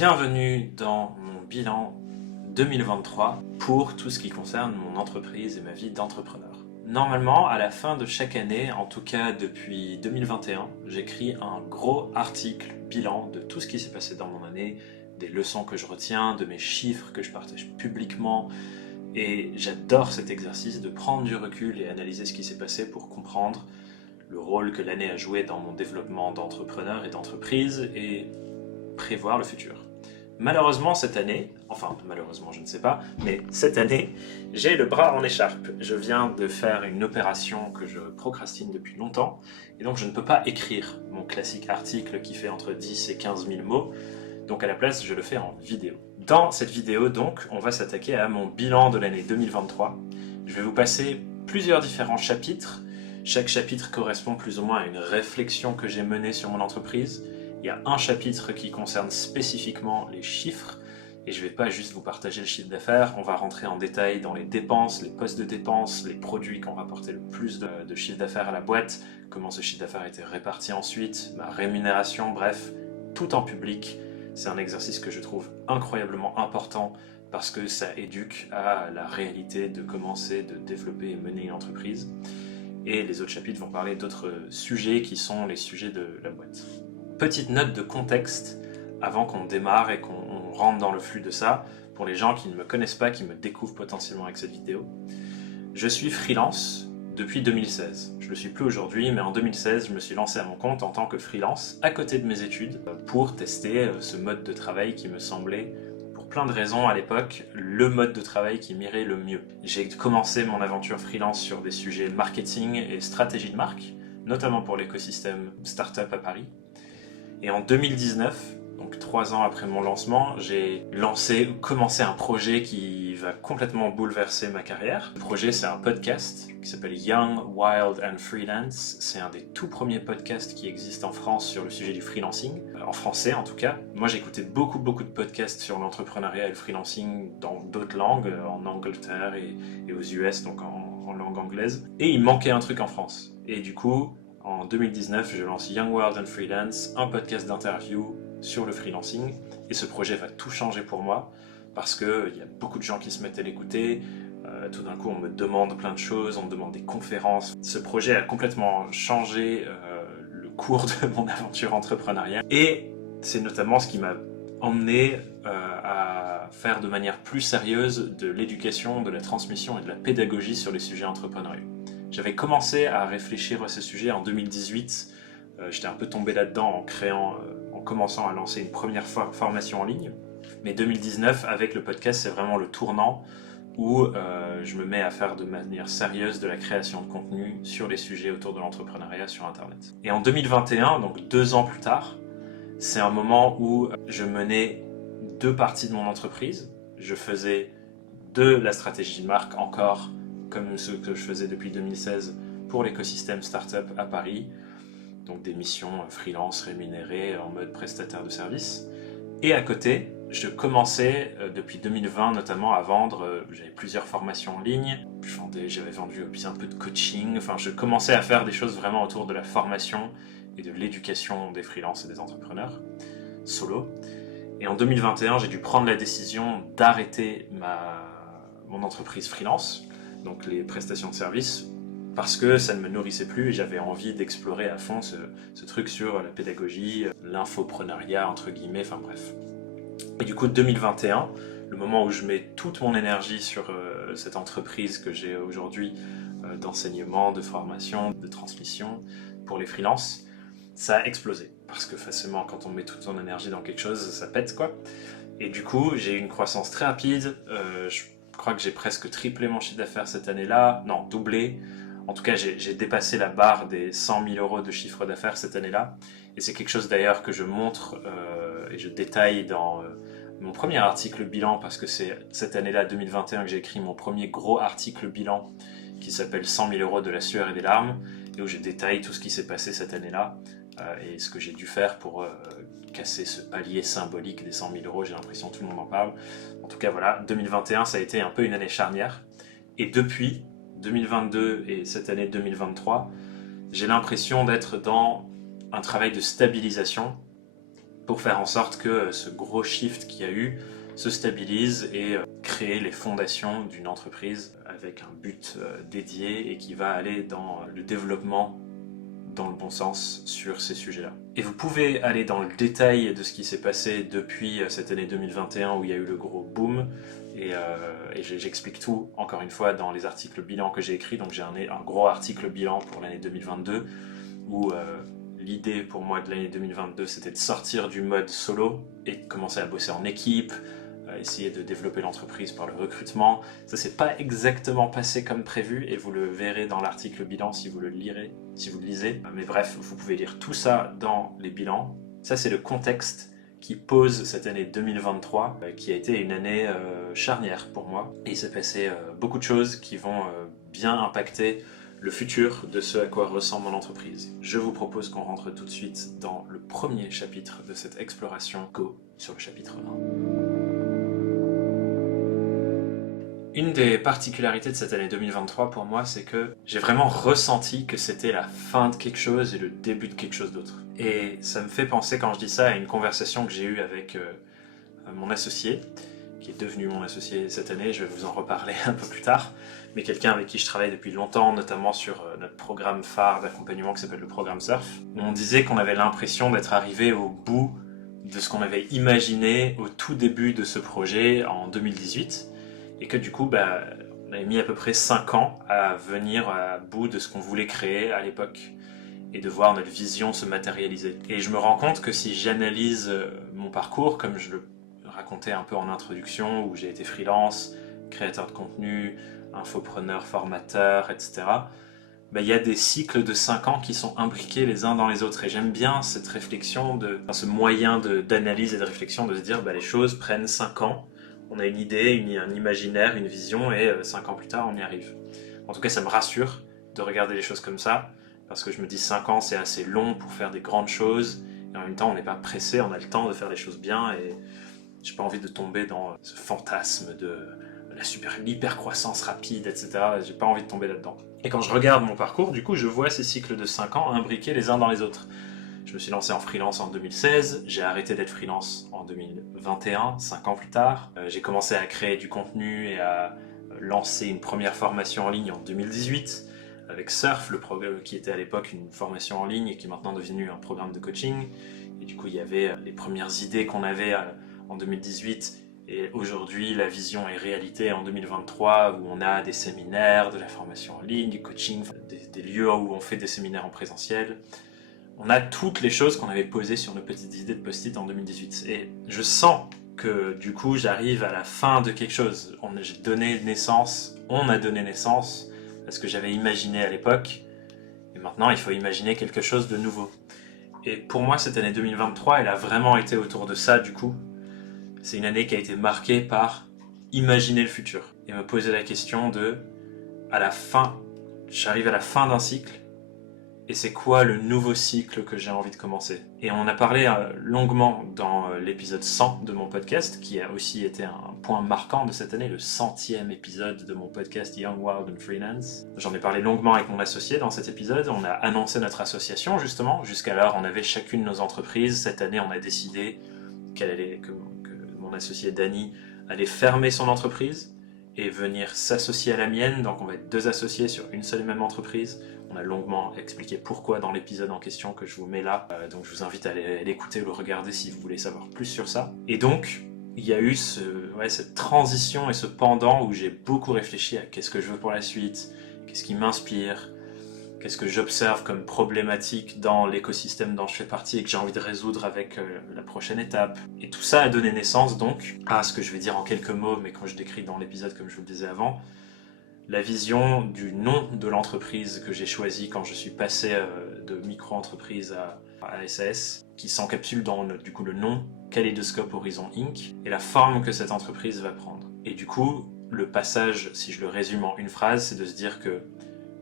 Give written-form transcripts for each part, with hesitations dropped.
Bienvenue dans mon bilan 2023 pour tout ce qui concerne mon entreprise et ma vie d'entrepreneur. Normalement, à la fin de chaque année, en tout cas depuis 2021, j'écris un gros article bilan de tout ce qui s'est passé dans mon année, des leçons que je retiens, de mes chiffres que je partage publiquement. Et j'adore cet exercice de prendre du recul et analyser ce qui s'est passé pour comprendre le rôle que l'année a joué dans mon développement d'entrepreneur et d'entreprise et prévoir le futur. Malheureusement cette année, enfin malheureusement je ne sais pas, mais cette année, j'ai le bras en écharpe. Je viens de faire une opération que je procrastine depuis longtemps et donc je ne peux pas écrire mon classique article qui fait entre 10 et 15 000 mots. Donc à la place, je le fais en vidéo. Dans cette vidéo, donc, on va s'attaquer à mon bilan de l'année 2023. Je vais vous passer plusieurs différents chapitres. Chaque chapitre correspond plus ou moins à une réflexion que j'ai menée sur mon entreprise. Il y a un chapitre qui concerne spécifiquement les chiffres, et je ne vais pas juste vous partager le chiffre d'affaires, on va rentrer en détail dans les dépenses, les postes de dépenses, les produits qui ont rapporté le plus de chiffre d'affaires à la boîte, comment ce chiffre d'affaires a été réparti ensuite, ma rémunération, bref, tout en public. C'est un exercice que je trouve incroyablement important parce que ça éduque à la réalité de commencer, de développer et mener une entreprise. Et les autres chapitres vont parler d'autres sujets qui sont les sujets de la boîte. Petite note de contexte avant qu'on démarre et qu'on rentre dans le flux de ça, pour les gens qui ne me connaissent pas, qui me découvrent potentiellement avec cette vidéo. Je suis freelance depuis 2016. Je ne le suis plus aujourd'hui, mais en 2016, je me suis lancé à mon compte en tant que freelance, à côté de mes études, pour tester ce mode de travail qui me semblait, pour plein de raisons à l'époque, le mode de travail qui m'irait le mieux. J'ai commencé mon aventure freelance sur des sujets marketing et stratégie de marque, notamment pour l'écosystème startup à Paris. Et en 2019, donc 3 ans après mon lancement, j'ai commencé un projet qui va complètement bouleverser ma carrière. Le projet, c'est un podcast qui s'appelle Young, Wild and Freelance. C'est un des tout premiers podcasts qui existent en France sur le sujet du freelancing, en français en tout cas. Moi, j'écoutais beaucoup de podcasts sur l'entrepreneuriat et le freelancing dans d'autres langues, en Angleterre et aux US, donc en langue anglaise. Et il manquait un truc en France. Et du coup, en 2019, je lance Young, Wild and Freelance, un podcast d'interview sur le freelancing. Et ce projet va tout changer pour moi parce qu'il y a beaucoup de gens qui se mettent à l'écouter. Tout d'un coup, on me demande plein de choses, on me demande des conférences. Ce projet a complètement changé le cours de mon aventure entrepreneuriale. Et c'est notamment ce qui m'a emmené à faire de manière plus sérieuse de l'éducation, de la transmission et de la pédagogie sur les sujets entrepreneuriaux. J'avais commencé à réfléchir à ce sujet en 2018. J'étais un peu tombé là-dedans en commençant à lancer une première formation en ligne. Mais 2019, avec le podcast, c'est vraiment le tournant où je me mets à faire de manière sérieuse de la création de contenu sur les sujets autour de l'entrepreneuriat sur Internet. Et en 2021, donc 2 ans plus tard, c'est un moment où je menais 2 parties de mon entreprise. Je faisais de la stratégie de marque encore, comme ce que je faisais depuis 2016 pour l'écosystème startup à Paris, donc des missions freelance rémunérées en mode prestataire de services. Et à côté, je commençais depuis 2020 notamment à vendre, j'avais plusieurs formations en ligne, j'avais vendu aussi un peu de coaching, enfin je commençais à faire des choses vraiment autour de la formation et de l'éducation des freelances et des entrepreneurs solo. Et en 2021, j'ai dû prendre la décision d'arrêter mon entreprise freelance, donc les prestations de services, parce que ça ne me nourrissait plus et j'avais envie d'explorer à fond ce truc sur la pédagogie, l'infopreneuriat entre guillemets, enfin bref. Et du coup 2021, le moment où je mets toute mon énergie sur cette entreprise que j'ai aujourd'hui d'enseignement, de formation, de transmission pour les freelances, ça a explosé. Parce que forcément quand on met toute son énergie dans quelque chose, ça pète quoi. Et du coup j'ai eu une croissance très rapide, je crois que j'ai presque triplé mon chiffre d'affaires cette année-là, non, doublé. En tout cas, j'ai dépassé la barre des 100 000 euros de chiffre d'affaires cette année-là. Et c'est quelque chose d'ailleurs que je montre et je détaille dans mon premier article bilan, parce que c'est cette année-là, 2021, que j'ai écrit mon premier gros article bilan qui s'appelle 100 000 euros de la sueur et des larmes, et où je détaille tout ce qui s'est passé cette année-là et ce que j'ai dû faire pour casser ce palier symbolique des 100 000 euros. J'ai l'impression que tout le monde en parle. En tout cas, voilà, 2021, ça a été un peu une année charnière. Et depuis 2022 et cette année 2023, j'ai l'impression d'être dans un travail de stabilisation pour faire en sorte que ce gros shift qu'il y a eu se stabilise et créer les fondations d'une entreprise avec un but dédié et qui va aller dans le développement dans le bon sens sur ces sujets-là. Et vous pouvez aller dans le détail de ce qui s'est passé depuis cette année 2021 où il y a eu le gros boom, et j'explique tout, encore une fois, dans les articles bilan que j'ai écrits. Donc j'ai un gros article bilan pour l'année 2022 où l'idée pour moi de l'année 2022 c'était de sortir du mode solo et de commencer à bosser en équipe, essayer de développer l'entreprise par le recrutement. Ça s'est pas exactement passé comme prévu et vous le verrez dans l'article bilan si vous le lirez, si vous le lisez. Mais bref, vous pouvez lire tout ça dans les bilans. Ça c'est le contexte qui pose cette année 2023 qui a été une année charnière pour moi. Et il s'est passé beaucoup de choses qui vont bien impacter le futur de ce à quoi ressemble mon entreprise. Je vous propose qu'on rentre tout de suite dans le premier chapitre de cette exploration. Go sur le chapitre 1. Une des particularités de cette année 2023 pour moi, c'est que j'ai vraiment ressenti que c'était la fin de quelque chose et le début de quelque chose d'autre. Et ça me fait penser, quand je dis ça, à une conversation que j'ai eue avec mon associé, qui est devenu mon associé cette année. Je vais vous en reparler un peu plus tard, mais quelqu'un avec qui je travaille depuis longtemps, notamment sur notre programme phare d'accompagnement qui s'appelle le programme Surf. On disait qu'on avait l'impression d'être arrivé au bout de ce qu'on avait imaginé au tout début de ce projet en 2018. Et que du coup, on avait mis à peu près 5 ans à venir à bout de ce qu'on voulait créer à l'époque et de voir notre vision se matérialiser. Et je me rends compte que si j'analyse mon parcours, comme je le racontais un peu en introduction, où j'ai été freelance, créateur de contenu, infopreneur, formateur, etc., il y a des cycles de 5 ans qui sont imbriqués les uns dans les autres. Et j'aime bien cette réflexion, ce moyen d'analyse et de réflexion, de se dire les choses prennent 5 ans. On a une idée, un imaginaire, une vision, et 5 ans plus tard, on y arrive. En tout cas, ça me rassure de regarder les choses comme ça, parce que je me dis 5 ans, c'est assez long pour faire des grandes choses, et en même temps, on n'est pas pressé, on a le temps de faire les choses bien, et j'ai pas envie de tomber dans ce fantasme de l'hyper-croissance rapide, etc. J'ai pas envie de tomber là-dedans. Et quand je regarde mon parcours, du coup, je vois ces cycles de 5 ans imbriqués les uns dans les autres. Je me suis lancé en freelance en 2016, j'ai arrêté d'être freelance en 2021, 5 ans plus tard. J'ai commencé à créer du contenu et à lancer une première formation en ligne en 2018 avec Surf, le programme qui était à l'époque une formation en ligne et qui est maintenant devenu un programme de coaching. Et du coup, il y avait les premières idées qu'on avait en 2018 et aujourd'hui, la vision est réalité en 2023 où on a des séminaires, de la formation en ligne, du coaching, des lieux où on fait des séminaires en présentiel. On a toutes les choses qu'on avait posées sur nos petites idées de post-it en 2018. Et je sens que du coup, j'arrive à la fin de quelque chose. On a donné naissance à ce que j'avais imaginé à l'époque. Et maintenant, il faut imaginer quelque chose de nouveau. Et pour moi, cette année 2023, elle a vraiment été autour de ça, du coup. C'est une année qui a été marquée par imaginer le futur. Et me poser la question de, j'arrive à la fin d'un cycle, et c'est quoi le nouveau cycle que j'ai envie de commencer? Et on en a parlé longuement dans l'épisode 100 de mon podcast, qui a aussi été un point marquant de cette année, le 100e épisode de mon podcast Young, Wild and Freelance. J'en ai parlé longuement avec mon associé dans cet épisode. On a annoncé notre association, justement. Jusqu'alors, on avait chacune nos entreprises. Cette année, on a décidé que mon associé Dany allait fermer son entreprise et venir s'associer à la mienne. Donc on va être 2 associés sur une seule et même entreprise. On a longuement expliqué pourquoi dans l'épisode en question que je vous mets là. Donc je vous invite à l'écouter ou le regarder si vous voulez savoir plus sur ça. Et donc, il y a eu cette transition et ce pendant où j'ai beaucoup réfléchi à qu'est-ce que je veux pour la suite, qu'est-ce qui m'inspire, qu'est-ce que j'observe comme problématique dans l'écosystème dont je fais partie et que j'ai envie de résoudre avec la prochaine étape. Et tout ça a donné naissance donc à ce que je vais dire en quelques mots, mais quand je décris dans l'épisode comme je vous le disais avant, la vision du nom de l'entreprise que j'ai choisi quand je suis passé de micro-entreprise à SAS, qui s'encapsule dans du coup le nom Kaleidoscope Horizon Inc. et la forme que cette entreprise va prendre. Et du coup, le passage, si je le résume en une phrase, c'est de se dire que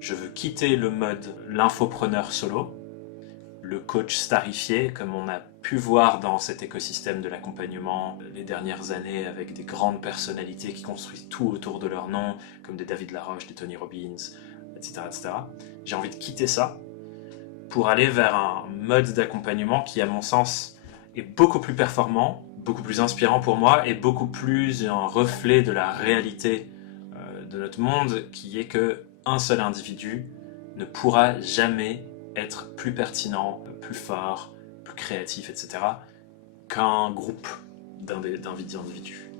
je veux quitter le mode l'infopreneur solo, le coach starifié, comme on a pu voir dans cet écosystème de l'accompagnement les dernières années avec des grandes personnalités qui construisent tout autour de leur nom, comme des David Laroche, des Tony Robbins, etc., etc. J'ai envie de quitter ça pour aller vers un mode d'accompagnement qui, à mon sens, est beaucoup plus performant, beaucoup plus inspirant pour moi et beaucoup plus un reflet de la réalité de notre monde, qui est que un seul individu ne pourra jamais être plus pertinent, plus fort, plus créatif, etc. qu'un groupe d'individus.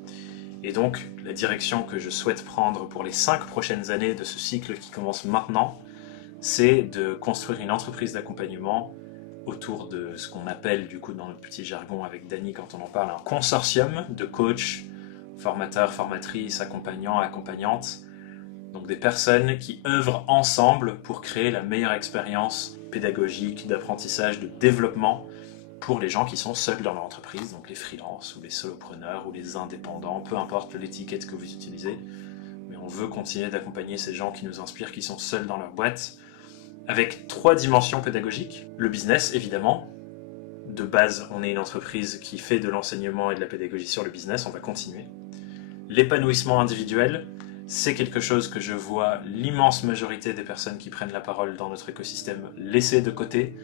Et donc, la direction que je souhaite prendre pour les 5 prochaines années de ce cycle qui commence maintenant, c'est de construire une entreprise d'accompagnement autour de ce qu'on appelle, du coup, dans notre petit jargon avec Dany, quand on en parle, un consortium de coachs, formateurs, formatrices, accompagnants, accompagnantes, donc des personnes qui œuvrent ensemble pour créer la meilleure expérience pédagogique, d'apprentissage, de développement pour les gens qui sont seuls dans leur entreprise, donc les freelances ou les solopreneurs ou les indépendants, peu importe l'étiquette que vous utilisez, mais on veut continuer d'accompagner ces gens qui nous inspirent, qui sont seuls dans leur boîte, avec 3 dimensions pédagogiques. Le business, évidemment. De base, on est une entreprise qui fait de l'enseignement et de la pédagogie sur le business, on va continuer. L'épanouissement individuel, c'est quelque chose que je vois l'immense majorité des personnes qui prennent la parole dans notre écosystème laisser de côté.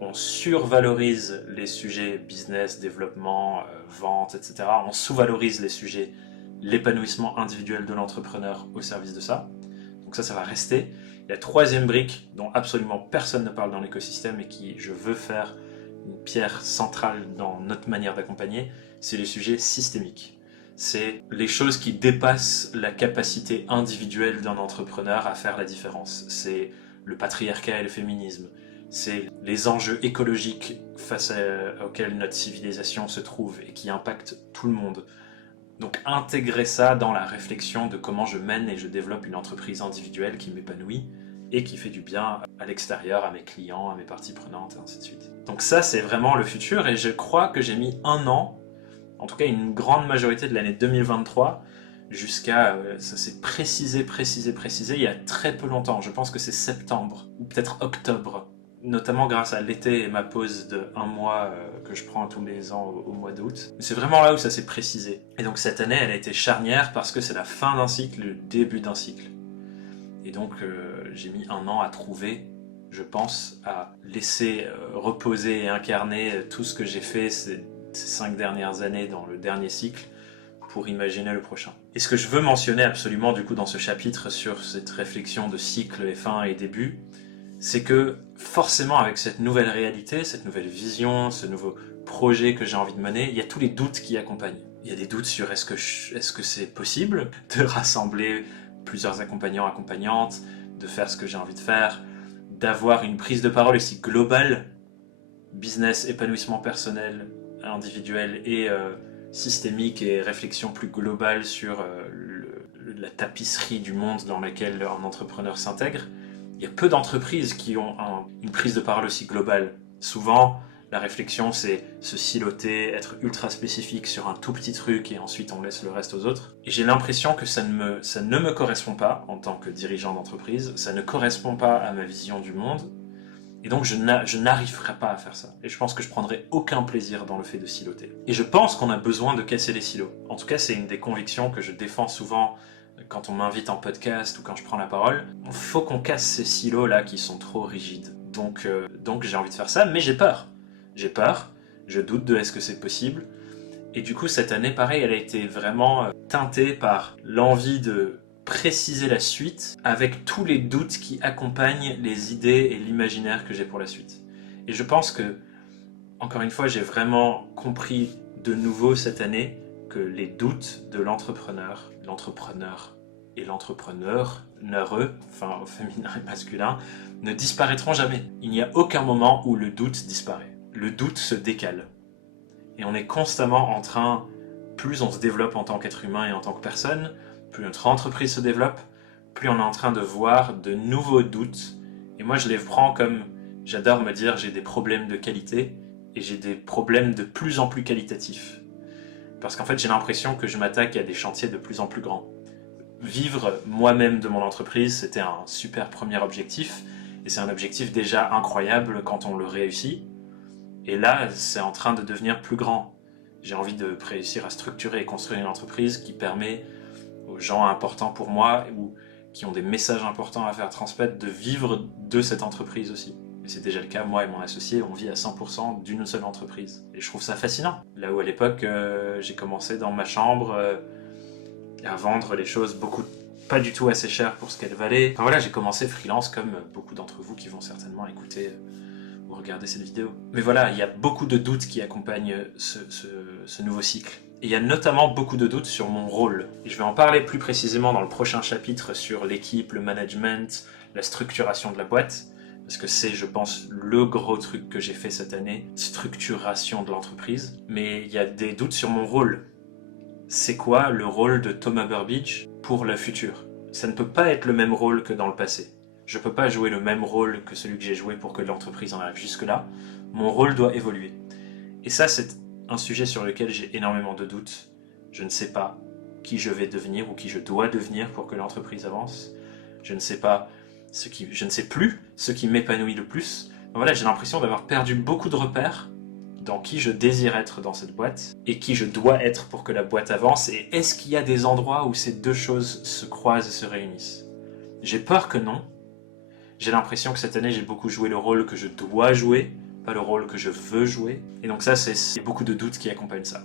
On survalorise les sujets business, développement, vente, etc. On sous-valorise les sujets l'épanouissement individuel de l'entrepreneur au service de ça. Donc ça va rester. La 3e brique, dont absolument personne ne parle dans l'écosystème et qui, je veux faire une pierre centrale dans notre manière d'accompagner, c'est les sujets systémiques. C'est les choses qui dépassent la capacité individuelle d'un entrepreneur à faire la différence. C'est le patriarcat et le féminisme. C'est les enjeux écologiques auxquels notre civilisation se trouve et qui impactent tout le monde. Donc intégrer ça dans la réflexion de comment je mène et je développe une entreprise individuelle qui m'épanouit et qui fait du bien à l'extérieur, à mes clients, à mes parties prenantes, et ainsi de suite. Donc ça, c'est vraiment le futur, et je crois que j'ai mis 1 an, en tout cas une grande majorité de l'année 2023, jusqu'à... ça s'est précisé il y a très peu longtemps, je pense que c'est septembre, ou peut-être octobre, notamment grâce à l'été et ma pause de 1 mois que je prends tous les ans au mois d'août. C'est vraiment là où ça s'est précisé. Et donc cette année, elle a été charnière parce que c'est la fin d'un cycle, le début d'un cycle. Et donc j'ai mis 1 an à trouver, je pense, à laisser reposer et incarner tout ce que j'ai fait ces 5 dernières années dans le dernier cycle pour imaginer le prochain. Et ce que je veux mentionner absolument du coup dans ce chapitre sur cette réflexion de cycle et fin et début, c'est que forcément avec cette nouvelle réalité, cette nouvelle vision, ce nouveau projet que j'ai envie de mener, il y a tous les doutes qui accompagnent. Il y a des doutes sur est-ce que c'est possible de rassembler plusieurs accompagnants, accompagnantes, de faire ce que j'ai envie de faire, d'avoir une prise de parole aussi globale, business, épanouissement personnel, individuel et systémique et réflexion plus globale sur la tapisserie du monde dans laquelle un entrepreneur s'intègre. Il y a peu d'entreprises qui ont une prise de parole aussi globale. Souvent, la réflexion, c'est se siloter, être ultra spécifique sur un tout petit truc et ensuite on laisse le reste aux autres. Et j'ai l'impression que ça ne me correspond pas en tant que dirigeant d'entreprise, ça ne correspond pas à ma vision du monde, et donc je n'arriverai pas à faire ça. Et je pense que je prendrai aucun plaisir dans le fait de siloter. Et je pense qu'on a besoin de casser les silos. En tout cas, c'est une des convictions que je défends souvent quand on m'invite en podcast ou quand je prends la parole. Il faut qu'on casse ces silos-là qui sont trop rigides. Donc j'ai envie de faire ça, mais j'ai peur. J'ai peur, je doute de est-ce que c'est possible. Et du coup, cette année, pareil, elle a été vraiment teintée par l'envie de préciser la suite avec tous les doutes qui accompagnent les idées et l'imaginaire que j'ai pour la suite. Et je pense que, encore une fois, j'ai vraiment compris de nouveau cette année que les doutes de l'entrepreneur et l'entrepreneur, enfin au féminin et masculin, ne disparaîtront jamais. Il n'y a aucun moment où le doute disparaît. Le doute se décale. Et on est constamment en train, plus on se développe en tant qu'être humain et en tant que personne, plus notre entreprise se développe, plus on est en train de voir de nouveaux doutes. Et moi je les prends comme, j'adore me dire, j'ai des problèmes de qualité et j'ai des problèmes de plus en plus qualitatifs. Parce qu'en fait j'ai l'impression que je m'attaque à des chantiers de plus en plus grands. Vivre moi-même de mon entreprise, c'était un super premier objectif. Et c'est un objectif déjà incroyable quand on le réussit. Et là, c'est en train de devenir plus grand. J'ai envie de réussir à structurer et construire une entreprise qui permet aux gens importants pour moi ou qui ont des messages importants à faire transmettre de vivre de cette entreprise aussi. mais c'est déjà le cas, moi et mon associé, on vit à 100% d'une seule entreprise. Et je trouve ça fascinant. Là où à l'époque, j'ai commencé dans ma chambre à vendre les choses pas du tout assez cher pour ce qu'elles valaient. Enfin voilà, j'ai commencé freelance comme beaucoup d'entre vous qui vont certainement écouter ou regarder cette vidéo. Mais voilà, il y a beaucoup de doutes qui accompagnent ce nouveau cycle. Et il y a notamment beaucoup de doutes sur mon rôle. Et je vais en parler plus précisément dans le prochain chapitre sur l'équipe, le management, la structuration de la boîte. Parce que c'est, je pense, le gros truc que j'ai fait cette année, structuration de l'entreprise. Mais il y a des doutes sur mon rôle. C'est quoi le rôle de Thomas Burbidge pour le futur? Ça ne peut pas être le même rôle que dans le passé. Je ne peux pas jouer le même rôle que celui que j'ai joué pour que l'entreprise en arrive jusque-là. Mon rôle doit évoluer. Et ça, c'est un sujet sur lequel j'ai énormément de doutes. Je ne sais pas qui je vais devenir ou qui je dois devenir pour que l'entreprise avance. Je ne sais plus ce qui m'épanouit le plus. Voilà, j'ai l'impression d'avoir perdu beaucoup de repères dans qui je désire être dans cette boîte et qui je dois être pour que la boîte avance. Et est-ce qu'il y a des endroits où ces deux choses se croisent et se réunissent? J'ai peur que non. J'ai l'impression que cette année, j'ai beaucoup joué le rôle que je dois jouer, pas le rôle que je veux jouer. Et donc ça, c'est beaucoup de doutes qui accompagnent ça.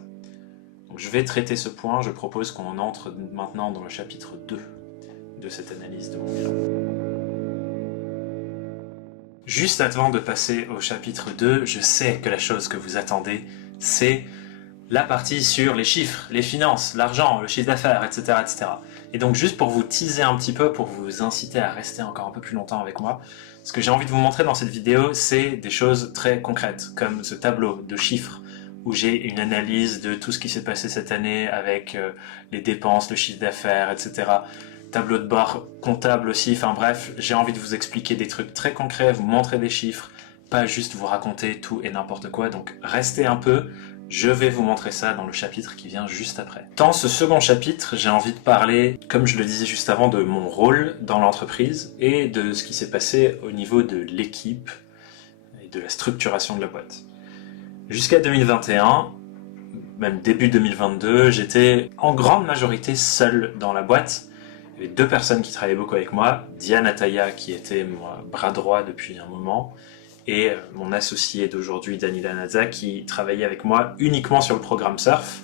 Donc je vais traiter ce point. Je propose qu'on entre maintenant dans le chapitre 2 de cette analyse de mon bilan. Juste avant de passer au chapitre 2, je sais que la chose que vous attendez, c'est la partie sur les chiffres, les finances, l'argent, le chiffre d'affaires, etc., etc. Et donc juste pour vous teaser un petit peu, pour vous inciter à rester encore un peu plus longtemps avec moi, ce que j'ai envie de vous montrer dans cette vidéo, c'est des choses très concrètes, comme ce tableau de chiffres, où j'ai une analyse de tout ce qui s'est passé cette année avec les dépenses, le chiffre d'affaires, etc., tableau de bord comptable aussi, enfin bref, j'ai envie de vous expliquer des trucs très concrets, vous montrer des chiffres, pas juste vous raconter tout et n'importe quoi, donc restez un peu, je vais vous montrer ça dans le chapitre qui vient juste après. Dans ce second chapitre, j'ai envie de parler, comme je le disais juste avant, de mon rôle dans l'entreprise et de ce qui s'est passé au niveau de l'équipe et de la structuration de la boîte. Jusqu'à 2021, même début 2022, j'étais en grande majorité seul dans la boîte. Il y avait deux personnes qui travaillaient beaucoup avec moi, Diane Ataya qui était mon bras droit depuis un moment, et mon associé d'aujourd'hui, Danila Naza, qui travaillait avec moi uniquement sur le programme Surf.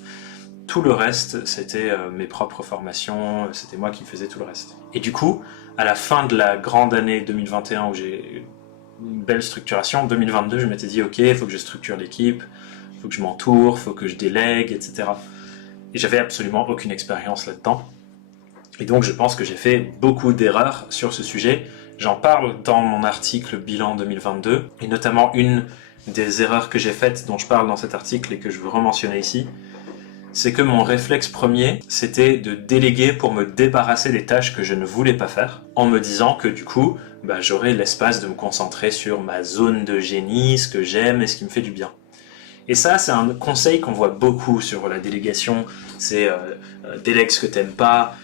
Tout le reste, c'était mes propres formations, c'était moi qui faisais tout le reste. Et du coup, à la fin de la grande année 2021 où j'ai une belle structuration, en 2022, je m'étais dit, ok, il faut que je structure l'équipe, il faut que je m'entoure, il faut que je délègue, etc. Et j'avais absolument aucune expérience là-dedans. Et donc je pense que j'ai fait beaucoup d'erreurs sur ce sujet. J'en parle dans mon article bilan 2022, et notamment une des erreurs que j'ai faites, dont je parle dans cet article et que je veux rementionner ici, c'est que mon réflexe premier, c'était de déléguer pour me débarrasser des tâches que je ne voulais pas faire, en me disant que du coup, j'aurais l'espace de me concentrer sur ma zone de génie, ce que j'aime et ce qui me fait du bien. Et ça, c'est un conseil qu'on voit beaucoup sur la délégation, c'est délègue ce que t'aimes pas,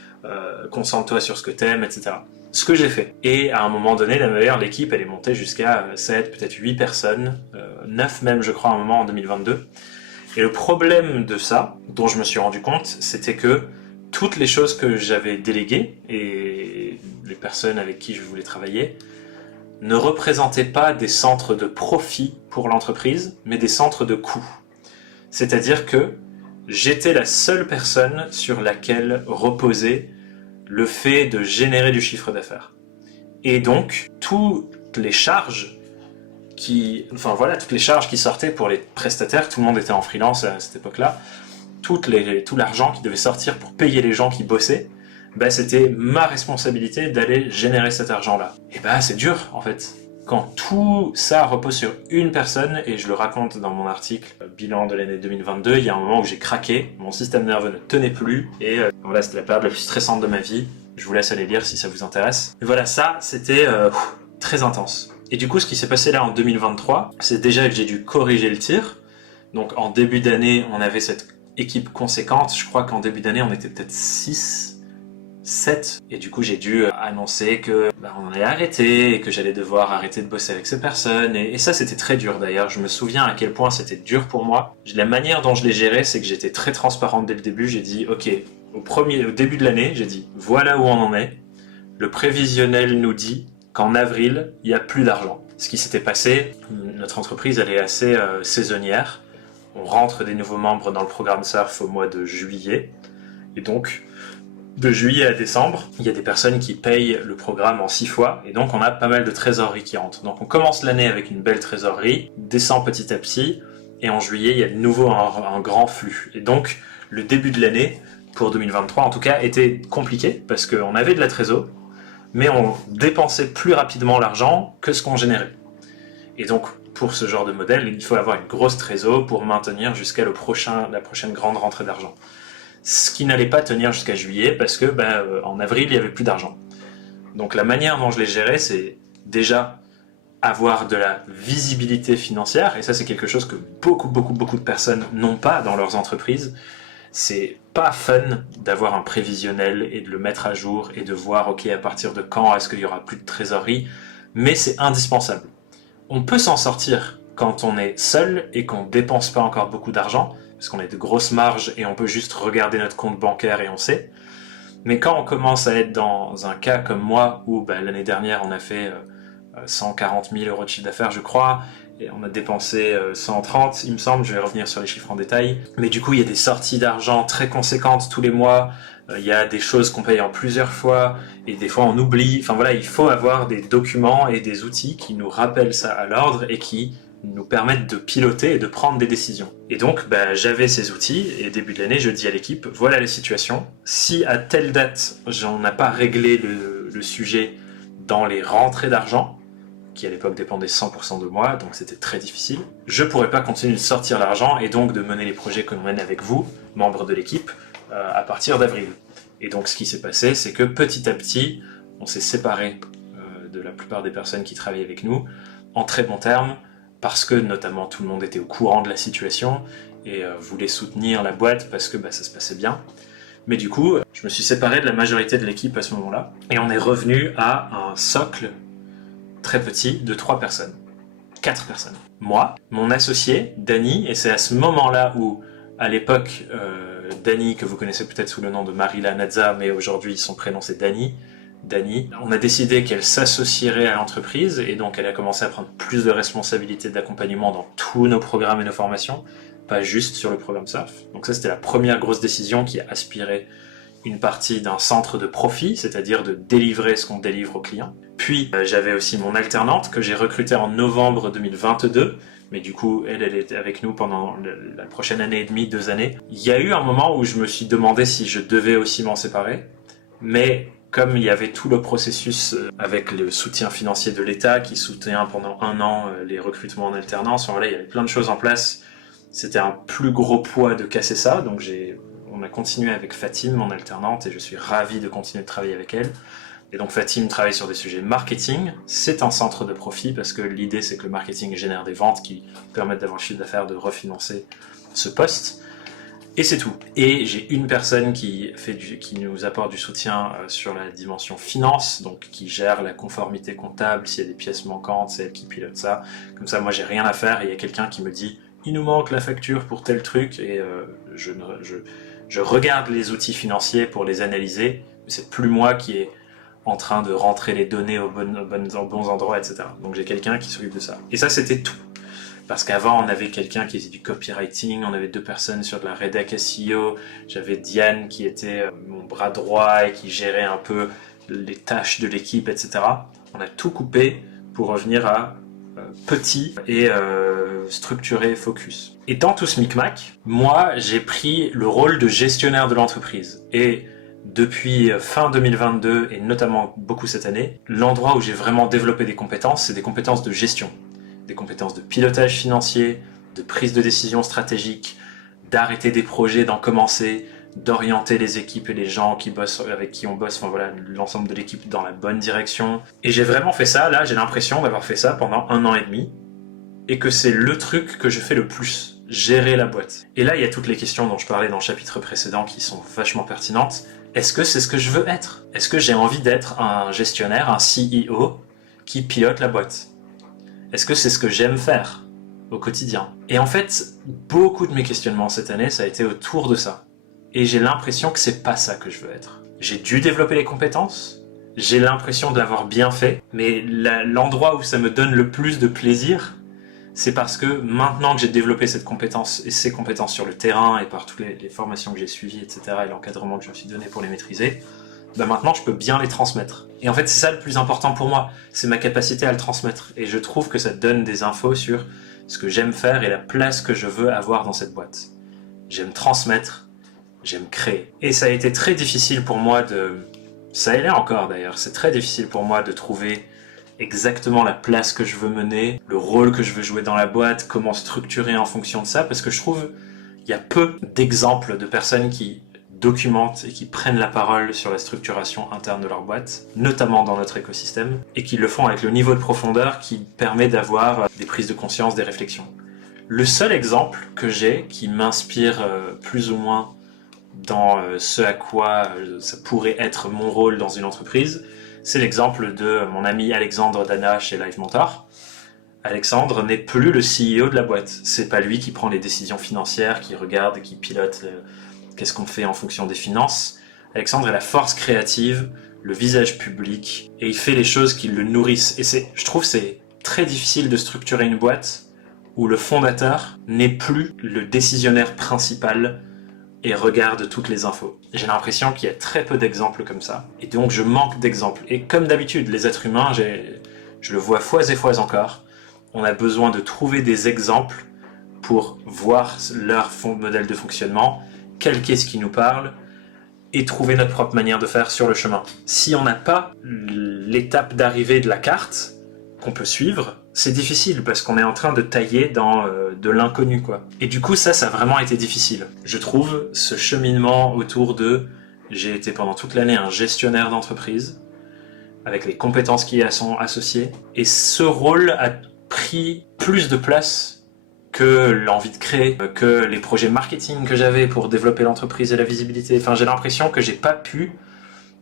concentre-toi sur ce que t'aimes, etc. Ce que j'ai fait. Et à un moment donné, d'ailleurs, l'équipe, elle est montée jusqu'à 7, peut-être 8 personnes, 9 même, je crois, à un moment en 2022. Et le problème de ça, dont je me suis rendu compte, c'était que toutes les choses que j'avais déléguées, et les personnes avec qui je voulais travailler, ne représentaient pas des centres de profit pour l'entreprise, mais des centres de coût. C'est-à-dire que j'étais la seule personne sur laquelle reposait le fait de générer du chiffre d'affaires. Et donc, toutes les charges qui sortaient pour les prestataires, tout le monde était en freelance à cette époque-là, tout l'argent qui devait sortir pour payer les gens qui bossaient, c'était ma responsabilité d'aller générer cet argent-là. Et c'est dur, en fait. Quand tout ça repose sur une personne, et je le raconte dans mon article bilan de l'année 2022, il y a un moment où j'ai craqué, mon système nerveux ne tenait plus, et voilà, c'était la période la plus stressante de ma vie. Je vous laisse aller lire si ça vous intéresse. Et voilà, ça, c'était très intense. Et du coup, ce qui s'est passé là en 2023, c'est déjà que j'ai dû corriger le tir. Donc en début d'année, on avait cette équipe conséquente. Je crois qu'en début d'année, on était peut-être 6, 7. Et du coup, j'ai dû annoncer que on allait arrêter et que j'allais devoir arrêter de bosser avec ces personnes. Et ça, c'était très dur d'ailleurs. Je me souviens à quel point c'était dur pour moi. La manière dont je l'ai géré, c'est que j'étais très transparente dès le début. J'ai dit, ok, au début de l'année, j'ai dit, voilà où on en est. Le prévisionnel nous dit qu'en avril, il n'y a plus d'argent. Ce qui s'était passé, notre entreprise elle est assez saisonnière. On rentre des nouveaux membres dans le programme Surf au mois de juillet. Et donc, de juillet à décembre, il y a des personnes qui payent le programme en 6 fois. Et donc, on a pas mal de trésorerie qui rentre. Donc, on commence l'année avec une belle trésorerie, descend petit à petit. Et en juillet, il y a de nouveau un grand flux. Et donc, le début de l'année, pour 2023 en tout cas, était compliqué parce qu'on avait de la trésor, mais on dépensait plus rapidement l'argent que ce qu'on générait. Et donc, pour ce genre de modèle, il faut avoir une grosse trésor pour maintenir jusqu'à la prochaine grande rentrée d'argent. Ce qui n'allait pas tenir jusqu'à juillet parce que en avril, il n'y avait plus d'argent. Donc la manière dont je l'ai géré, c'est déjà avoir de la visibilité financière, et ça c'est quelque chose que beaucoup de personnes n'ont pas dans leurs entreprises. C'est pas fun d'avoir un prévisionnel et de le mettre à jour et de voir ok à partir de quand est-ce qu'il y aura plus de trésorerie, mais c'est indispensable. On peut s'en sortir quand on est seul et qu'on dépense pas encore beaucoup d'argent, parce qu'on a de grosses marges et on peut juste regarder notre compte bancaire et on sait. Mais quand on commence à être dans un cas comme moi, où l'année dernière on a fait 140 000 euros de chiffre d'affaires je crois, et on a dépensé 130 il me semble, je vais revenir sur les chiffres en détail, mais du coup il y a des sorties d'argent très conséquentes tous les mois, il y a des choses qu'on paye en plusieurs fois, et des fois on oublie, enfin voilà, il faut avoir des documents et des outils qui nous rappellent ça à l'ordre et qui nous permettent de piloter et de prendre des décisions. Et donc j'avais ces outils, et début de l'année je dis à l'équipe, voilà la situation, si à telle date on n'a pas réglé le sujet dans les rentrées d'argent, qui à l'époque dépendait 100% de moi, donc c'était très difficile, je pourrais pas continuer de sortir l'argent et donc de mener les projets que l'on mène avec vous, membres de l'équipe, à partir d'avril. Et donc ce qui s'est passé, c'est que petit à petit, on s'est séparé de la plupart des personnes qui travaillaient avec nous, en très bons termes, parce que notamment tout le monde était au courant de la situation et voulait soutenir la boîte parce que ça se passait bien. Mais du coup, je me suis séparé de la majorité de l'équipe à ce moment-là, et on est revenu à un socle très petit de 3 personnes. 4 personnes. Moi, mon associé, Dany, et c'est à ce moment-là où, à l'époque, Dany, que vous connaissez peut-être sous le nom de Marila Nadza, mais aujourd'hui son prénom c'est Dany, on a décidé qu'elle s'associerait à l'entreprise, et donc elle a commencé à prendre plus de responsabilités d'accompagnement dans tous nos programmes et nos formations, pas juste sur le programme Surf. Donc ça c'était la première grosse décision qui a aspiré une partie d'un centre de profit, c'est-à-dire de délivrer ce qu'on délivre aux clients. Puis j'avais aussi mon alternante que j'ai recrutée en novembre 2022, mais du coup elle est avec nous pendant la prochaine année et demie, 2 années. Il y a eu un moment où je me suis demandé si je devais aussi m'en séparer, mais comme il y avait tout le processus avec le soutien financier de l'État qui soutient pendant 1 an les recrutements en alternance, voilà, il y avait plein de choses en place, c'était un plus gros poids de casser ça, donc on a continué avec Fatim, mon alternante, et je suis ravi de continuer de travailler avec elle. Et donc Fatim travaille sur des sujets marketing, c'est un centre de profit parce que l'idée c'est que le marketing génère des ventes qui permettent d'avoir le chiffre d'affaires de refinancer ce poste. Et c'est tout. Et j'ai une personne qui nous apporte du soutien sur la dimension finance, donc qui gère la conformité comptable, s'il y a des pièces manquantes, c'est elle qui pilote ça. Comme ça, moi j'ai rien à faire et il y a quelqu'un qui me dit « il nous manque la facture pour tel truc » et je regarde les outils financiers pour les analyser, mais c'est plus moi qui est en train de rentrer les données aux bons endroits, etc. Donc j'ai quelqu'un qui s'occupe de ça. Et ça c'était tout. Parce qu'avant, on avait quelqu'un qui faisait du copywriting, on avait 2 personnes sur de la rédac SEO, j'avais Diane qui était mon bras droit et qui gérait un peu les tâches de l'équipe, etc. On a tout coupé pour revenir à petit et structuré, focus. Et dans tout ce micmac, moi, j'ai pris le rôle de gestionnaire de l'entreprise. Et depuis fin 2022, et notamment beaucoup cette année, l'endroit où j'ai vraiment développé des compétences, c'est des compétences de gestion. Des compétences de pilotage financier, de prise de décision stratégique, d'arrêter des projets, d'en commencer, d'orienter les équipes et les gens avec qui on bosse, enfin voilà, l'ensemble de l'équipe dans la bonne direction. Et j'ai vraiment fait ça, là j'ai l'impression d'avoir fait ça pendant 1 an et demi, et que c'est le truc que je fais le plus, gérer la boîte. Et là il y a toutes les questions dont je parlais dans le chapitre précédent qui sont vachement pertinentes. Est-ce que c'est ce que je veux être? Est-ce que j'ai envie d'être un gestionnaire, un CEO qui pilote la boîte? Est-ce que c'est ce que j'aime faire au quotidien? Et en fait, beaucoup de mes questionnements cette année, ça a été autour de ça. Et j'ai l'impression que c'est pas ça que je veux être. J'ai dû développer les compétences, j'ai l'impression de l'avoir bien fait, mais l'endroit où ça me donne le plus de plaisir, c'est parce que maintenant que j'ai développé cette compétence et ces compétences sur le terrain et par toutes les formations que j'ai suivies, etc., et l'encadrement que je me suis donné pour les maîtriser, bah maintenant je peux bien les transmettre. Et en fait, c'est ça le plus important pour moi, c'est ma capacité à le transmettre. Et je trouve que ça donne des infos sur ce que j'aime faire et la place que je veux avoir dans cette boîte. J'aime transmettre, j'aime créer. Et ça a été très difficile pour moi ça l'est encore d'ailleurs, c'est très difficile pour moi de trouver exactement la place que je veux mener, le rôle que je veux jouer dans la boîte, comment structurer en fonction de ça, parce que je trouve il y a peu d'exemples de personnes qui documentent et qui prennent la parole sur la structuration interne de leur boîte, notamment dans notre écosystème, et qui le font avec le niveau de profondeur qui permet d'avoir des prises de conscience, des réflexions. Le seul exemple que j'ai qui m'inspire plus ou moins dans ce à quoi ça pourrait être mon rôle dans une entreprise, c'est l'exemple de mon ami Alexandre Dana chez Live Mentor. Alexandre n'est plus le CEO de la boîte. C'est pas lui qui prend les décisions financières, qui regarde, qui pilote qu'est-ce qu'on fait en fonction des finances. Alexandre est la force créative, le visage public, et il fait les choses qui le nourrissent. Et je trouve c'est très difficile de structurer une boîte où le fondateur n'est plus le décisionnaire principal et regarde toutes les infos. J'ai l'impression qu'il y a très peu d'exemples comme ça, et donc je manque d'exemples. Et comme d'habitude, les êtres humains, je le vois fois et fois encore, on a besoin de trouver des exemples pour voir leur modèle de fonctionnement, qu'est-ce qui nous parle, et trouver notre propre manière de faire sur le chemin. Si on n'a pas l'étape d'arrivée de la carte qu'on peut suivre, c'est difficile parce qu'on est en train de tailler dans de l'inconnu, quoi. Et du coup, ça a vraiment été difficile. Je trouve ce cheminement autour j'ai été pendant toute l'année un gestionnaire d'entreprise, avec les compétences qui y sont associées, et ce rôle a pris plus de place que l'envie de créer, que les projets marketing que j'avais pour développer l'entreprise et la visibilité. Enfin, j'ai l'impression que j'ai pas pu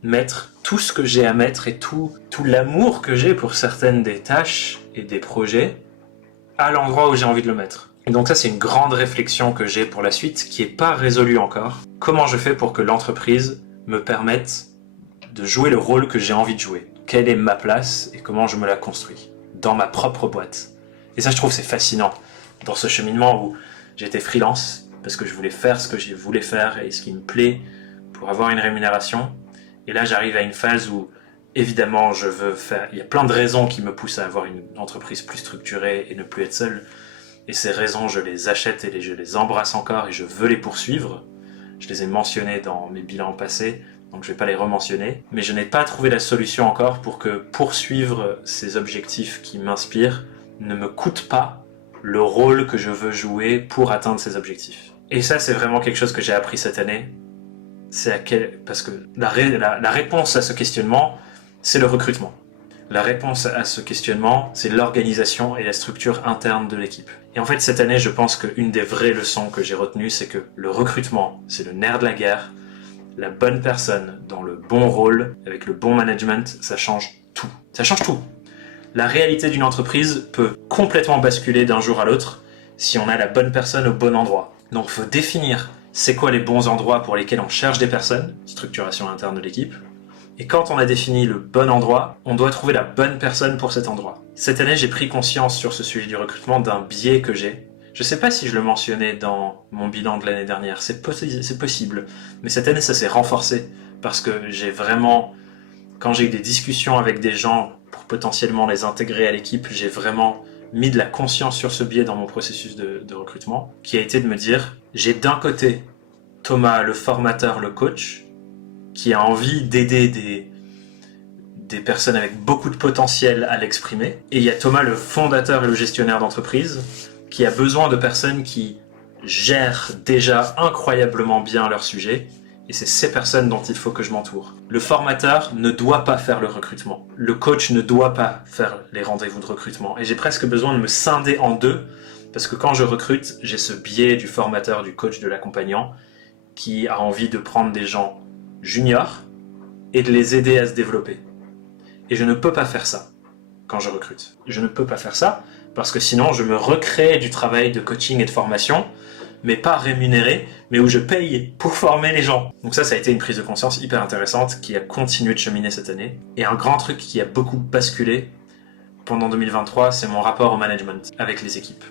mettre tout ce que j'ai à mettre et tout l'amour que j'ai pour certaines des tâches et des projets à l'endroit où j'ai envie de le mettre. Et donc ça, c'est une grande réflexion que j'ai pour la suite, qui est pas résolue encore. Comment je fais pour que l'entreprise me permette de jouer le rôle que j'ai envie de jouer? Quelle est ma place et comment je me la construis dans ma propre boîte? Et ça, je trouve, c'est fascinant dans ce cheminement où j'étais freelance parce que je voulais faire ce que je voulais faire et ce qui me plaît pour avoir une rémunération. Et là, j'arrive à une phase où, évidemment, il y a plein de raisons qui me poussent à avoir une entreprise plus structurée et ne plus être seul. Et ces raisons, je les achète et je les embrasse encore et je veux les poursuivre. Je les ai mentionnées dans mes bilans passés, donc je ne vais pas les rementionner. Mais je n'ai pas trouvé la solution encore pour que poursuivre ces objectifs qui m'inspirent ne me coûte pas le rôle que je veux jouer pour atteindre ces objectifs. Et ça, c'est vraiment quelque chose que j'ai appris cette année. Parce que la réponse à ce questionnement, c'est le recrutement. La réponse à ce questionnement, c'est l'organisation et la structure interne de l'équipe. Et en fait, cette année, je pense qu'une des vraies leçons que j'ai retenues, c'est que le recrutement, c'est le nerf de la guerre. La bonne personne dans le bon rôle, avec le bon management, ça change tout. Ça change tout. La réalité d'une entreprise peut complètement basculer d'un jour à l'autre si on a la bonne personne au bon endroit. Donc il faut définir c'est quoi les bons endroits pour lesquels on cherche des personnes, structuration interne de l'équipe. Et quand on a défini le bon endroit, on doit trouver la bonne personne pour cet endroit. Cette année, j'ai pris conscience sur ce sujet du recrutement d'un biais que j'ai. Je sais pas si je le mentionnais dans mon bilan de l'année dernière, c'est possible. Mais cette année, ça s'est renforcé parce que quand j'ai eu des discussions avec des gens pour potentiellement les intégrer à l'équipe, j'ai vraiment mis de la conscience sur ce biais dans mon processus de recrutement, qui a été de me dire, j'ai d'un côté Thomas, le formateur, le coach, qui a envie d'aider des personnes avec beaucoup de potentiel à l'exprimer, et il y a Thomas, le fondateur et le gestionnaire d'entreprise, qui a besoin de personnes qui gèrent déjà incroyablement bien leur sujet, et c'est ces personnes dont il faut que je m'entoure. Le formateur ne doit pas faire le recrutement. Le coach ne doit pas faire les rendez-vous de recrutement. Et j'ai presque besoin de me scinder en deux, parce que quand je recrute, j'ai ce biais du formateur, du coach, de l'accompagnant, qui a envie de prendre des gens juniors et de les aider à se développer. Et je ne peux pas faire ça quand je recrute. Je ne peux pas faire ça, parce que sinon je me recrée du travail de coaching et de formation mais pas rémunéré, mais où je paye pour former les gens. Donc ça a été une prise de conscience hyper intéressante qui a continué de cheminer cette année. Et un grand truc qui a beaucoup basculé pendant 2023, c'est mon rapport au management avec les équipes.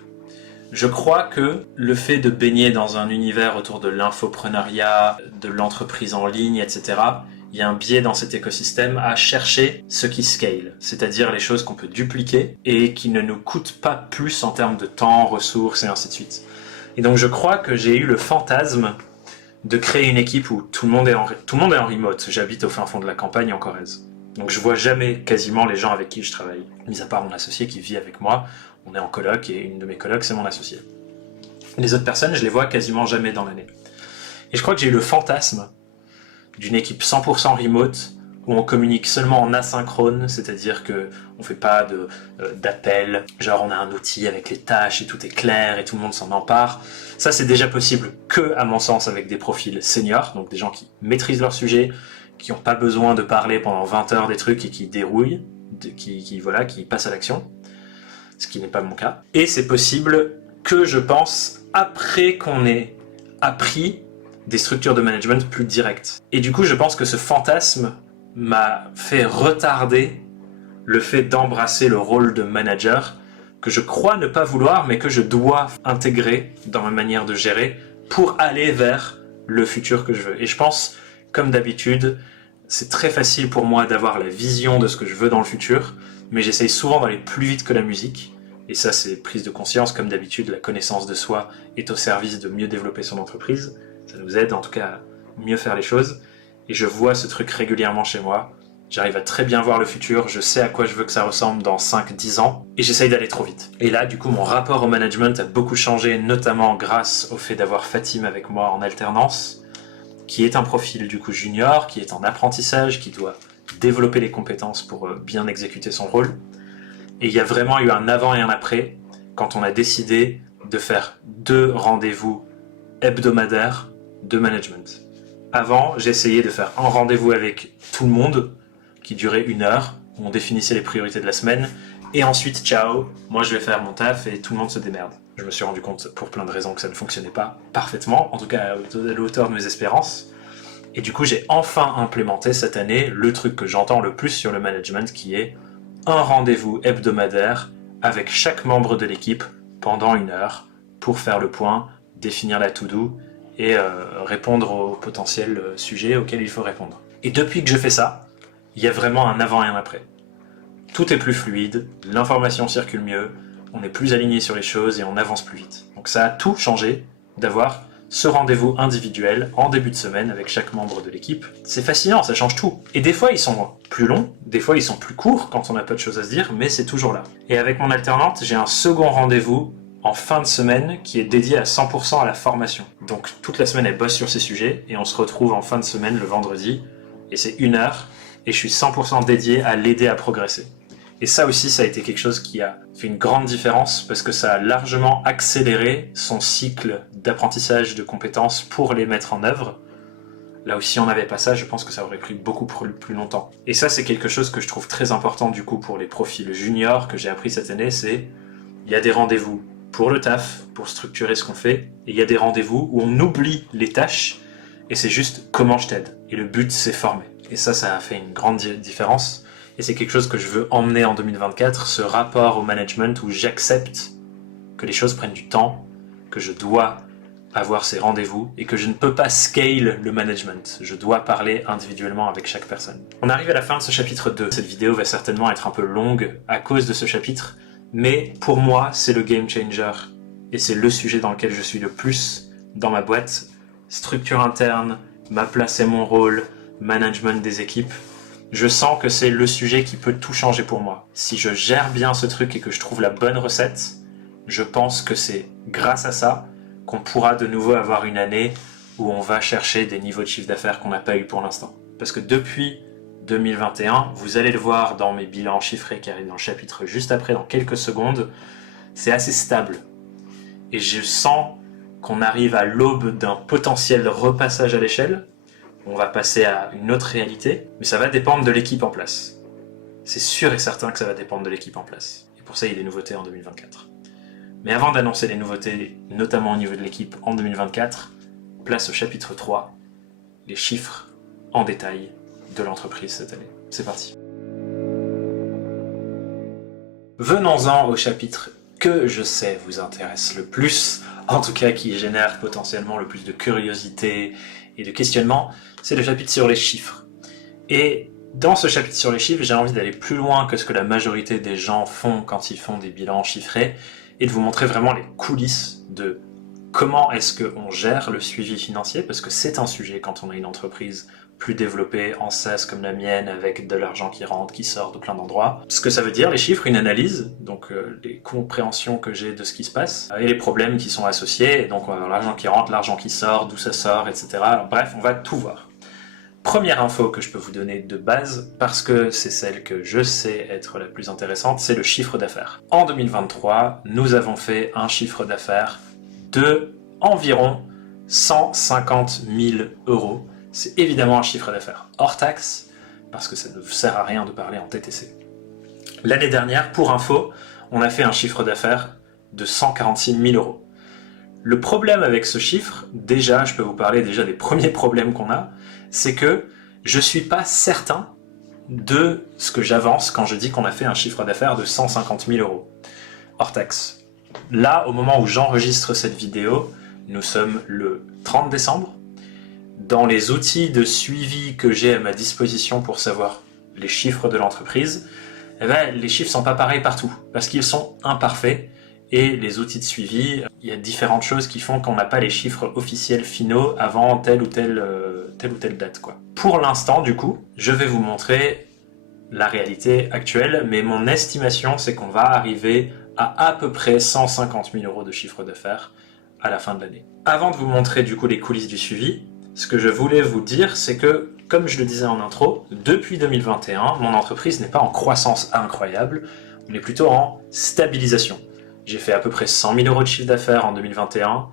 Je crois que le fait de baigner dans un univers autour de l'infopreneuriat, de l'entreprise en ligne, etc., il y a un biais dans cet écosystème à chercher ce qui scale, c'est-à-dire les choses qu'on peut dupliquer et qui ne nous coûtent pas plus en termes de temps, ressources et ainsi de suite. Et donc je crois que j'ai eu le fantasme de créer une équipe où tout le monde est en remote. J'habite au fin fond de la campagne en Corrèze. Donc je vois jamais quasiment les gens avec qui je travaille, mis à part mon associé qui vit avec moi. On est en coloc et une de mes colocs c'est mon associé. Les autres personnes, je les vois quasiment jamais dans l'année. Et je crois que j'ai eu le fantasme d'une équipe 100% remote où on communique seulement en asynchrone, c'est-à-dire que on fait pas d'appel, genre on a un outil avec les tâches et tout est clair et tout le monde s'en empare. Ça c'est déjà possible que, à mon sens, avec des profils seniors, donc des gens qui maîtrisent leur sujet, qui n'ont pas besoin de parler pendant 20 heures des trucs et qui dérouillent, qui passent à l'action, ce qui n'est pas mon cas. Et c'est possible que, je pense, après qu'on ait appris des structures de management plus directes. Et du coup, je pense que ce fantasme m'a fait retarder le fait d'embrasser le rôle de manager que je crois ne pas vouloir, mais que je dois intégrer dans ma manière de gérer pour aller vers le futur que je veux. Et je pense, comme d'habitude, c'est très facile pour moi d'avoir la vision de ce que je veux dans le futur, mais j'essaye souvent d'aller plus vite que la musique. Et ça, c'est prise de conscience. Comme d'habitude, la connaissance de soi est au service de mieux développer son entreprise. Ça nous aide en tout cas à mieux faire les choses. Et je vois ce truc régulièrement chez moi. J'arrive à très bien voir le futur, je sais à quoi je veux que ça ressemble dans 5-10 ans, et j'essaye d'aller trop vite. Et là, du coup, mon rapport au management a beaucoup changé, notamment grâce au fait d'avoir Fatim avec moi en alternance, qui est un profil du coup junior, qui est en apprentissage, qui doit développer les compétences pour bien exécuter son rôle. Et il y a vraiment eu un avant et un après, quand on a décidé de faire 2 rendez-vous hebdomadaires de management. Avant, j'essayais de faire un rendez-vous avec tout le monde, qui durait 1 heure, où on définissait les priorités de la semaine, et ensuite, ciao, moi je vais faire mon taf et tout le monde se démerde. Je me suis rendu compte pour plein de raisons que ça ne fonctionnait pas parfaitement, en tout cas à la hauteur de mes espérances. Et du coup, j'ai enfin implémenté cette année le truc que j'entends le plus sur le management, qui est un rendez-vous hebdomadaire avec chaque membre de l'équipe pendant 1 heure pour faire le point, définir la to-do et répondre aux potentiels sujets auxquels il faut répondre. Et depuis que je fais ça, il y a vraiment un avant et un après. Tout est plus fluide, l'information circule mieux, on est plus aligné sur les choses et on avance plus vite. Donc ça a tout changé d'avoir ce rendez-vous individuel en début de semaine avec chaque membre de l'équipe. C'est fascinant, ça change tout. Et des fois ils sont plus longs, des fois ils sont plus courts quand on n'a pas de choses à se dire, mais c'est toujours là. Et avec mon alternante, j'ai un second rendez-vous en fin de semaine qui est dédié à 100% à la formation. Donc toute la semaine elle bosse sur ces sujets et on se retrouve en fin de semaine le vendredi et c'est 1 heure et je suis 100% dédié à l'aider à progresser. Et ça aussi, ça a été quelque chose qui a fait une grande différence parce que ça a largement accéléré son cycle d'apprentissage de compétences pour les mettre en œuvre. Là où si on n'avait pas ça, je pense que ça aurait pris beaucoup plus longtemps. Et ça, c'est quelque chose que je trouve très important du coup pour les profils juniors que j'ai appris cette année, c'est il y a des rendez-vous pour le taf, pour structurer ce qu'on fait, et il y a des rendez-vous où on oublie les tâches et c'est juste comment je t'aide. Et le but, c'est former. Et ça a fait une grande différence. Et c'est quelque chose que je veux emmener en 2024, ce rapport au management où j'accepte que les choses prennent du temps, que je dois avoir ces rendez-vous et que je ne peux pas scale le management. Je dois parler individuellement avec chaque personne. On arrive à la fin de ce chapitre 2. Cette vidéo va certainement être un peu longue à cause de ce chapitre, mais pour moi, c'est le game changer. Et c'est le sujet dans lequel je suis le plus dans ma boîte. Structure interne, ma place et mon rôle, management des équipes. Je sens que c'est le sujet qui peut tout changer pour moi. Si je gère bien ce truc et que je trouve la bonne recette, je pense que c'est grâce à ça qu'on pourra de nouveau avoir une année où on va chercher des niveaux de chiffre d'affaires qu'on n'a pas eu pour l'instant. Parce que depuis 2021, vous allez le voir dans mes bilans chiffrés qui arrivent dans le chapitre juste après, dans quelques secondes, c'est assez stable. Et je sens qu'on arrive à l'aube d'un potentiel repassage à l'échelle. On va passer à une autre réalité, mais ça va dépendre de l'équipe en place. C'est sûr et certain que ça va dépendre de l'équipe en place. Et pour ça, il y a des nouveautés en 2024. Mais avant d'annoncer les nouveautés, notamment au niveau de l'équipe en 2024, place au chapitre 3, les chiffres en détail de l'entreprise cette année. C'est parti. Venons-en au chapitre que je sais vous intéresse le plus, en tout cas qui génère potentiellement le plus de curiosité et de questionnement, c'est le chapitre sur les chiffres. Et dans ce chapitre sur les chiffres, j'ai envie d'aller plus loin que ce que la majorité des gens font quand ils font des bilans chiffrés, et de vous montrer vraiment les coulisses de comment est-ce qu'on gère le suivi financier, parce que c'est un sujet quand on a une entreprise plus développée en SaaS comme la mienne, avec de l'argent qui rentre, qui sort de plein d'endroits. Ce que ça veut dire, les chiffres, une analyse, donc les compréhensions que j'ai de ce qui se passe, et les problèmes qui sont associés, donc l'argent qui rentre, l'argent qui sort, d'où ça sort, etc. Alors, bref, on va tout voir. Première info que je peux vous donner de base, parce que c'est celle que je sais être la plus intéressante, c'est le chiffre d'affaires. En 2023, nous avons fait un chiffre d'affaires de environ 150 000 €. C'est évidemment un chiffre d'affaires hors taxe, parce que ça ne sert à rien de parler en TTC. L'année dernière, pour info, on a fait un chiffre d'affaires de 146 000 €. Le problème avec ce chiffre, déjà, je peux vous parler déjà des premiers problèmes qu'on a, c'est que je suis pas certain de ce que j'avance quand je dis qu'on a fait un chiffre d'affaires de 150 000 € hors taxe. Là, au moment où j'enregistre cette vidéo, nous sommes le 30 décembre. Dans les outils de suivi que j'ai à ma disposition pour savoir les chiffres de l'entreprise, les chiffres sont pas pareils partout, parce qu'ils sont imparfaits, et les outils de suivi, il y a différentes choses qui font qu'on n'a pas les chiffres officiels finaux avant telle ou telle date, quoi. Pour l'instant, du coup, je vais vous montrer la réalité actuelle, mais mon estimation, c'est qu'on va arriver à peu près 150 000 € de chiffre d'affaires à la fin de l'année. Avant de vous montrer du coup les coulisses du suivi, ce que je voulais vous dire, c'est que, comme je le disais en intro, depuis 2021, mon entreprise n'est pas en croissance incroyable, on est plutôt en stabilisation. J'ai fait à peu près 100 000 € de chiffre d'affaires en 2021,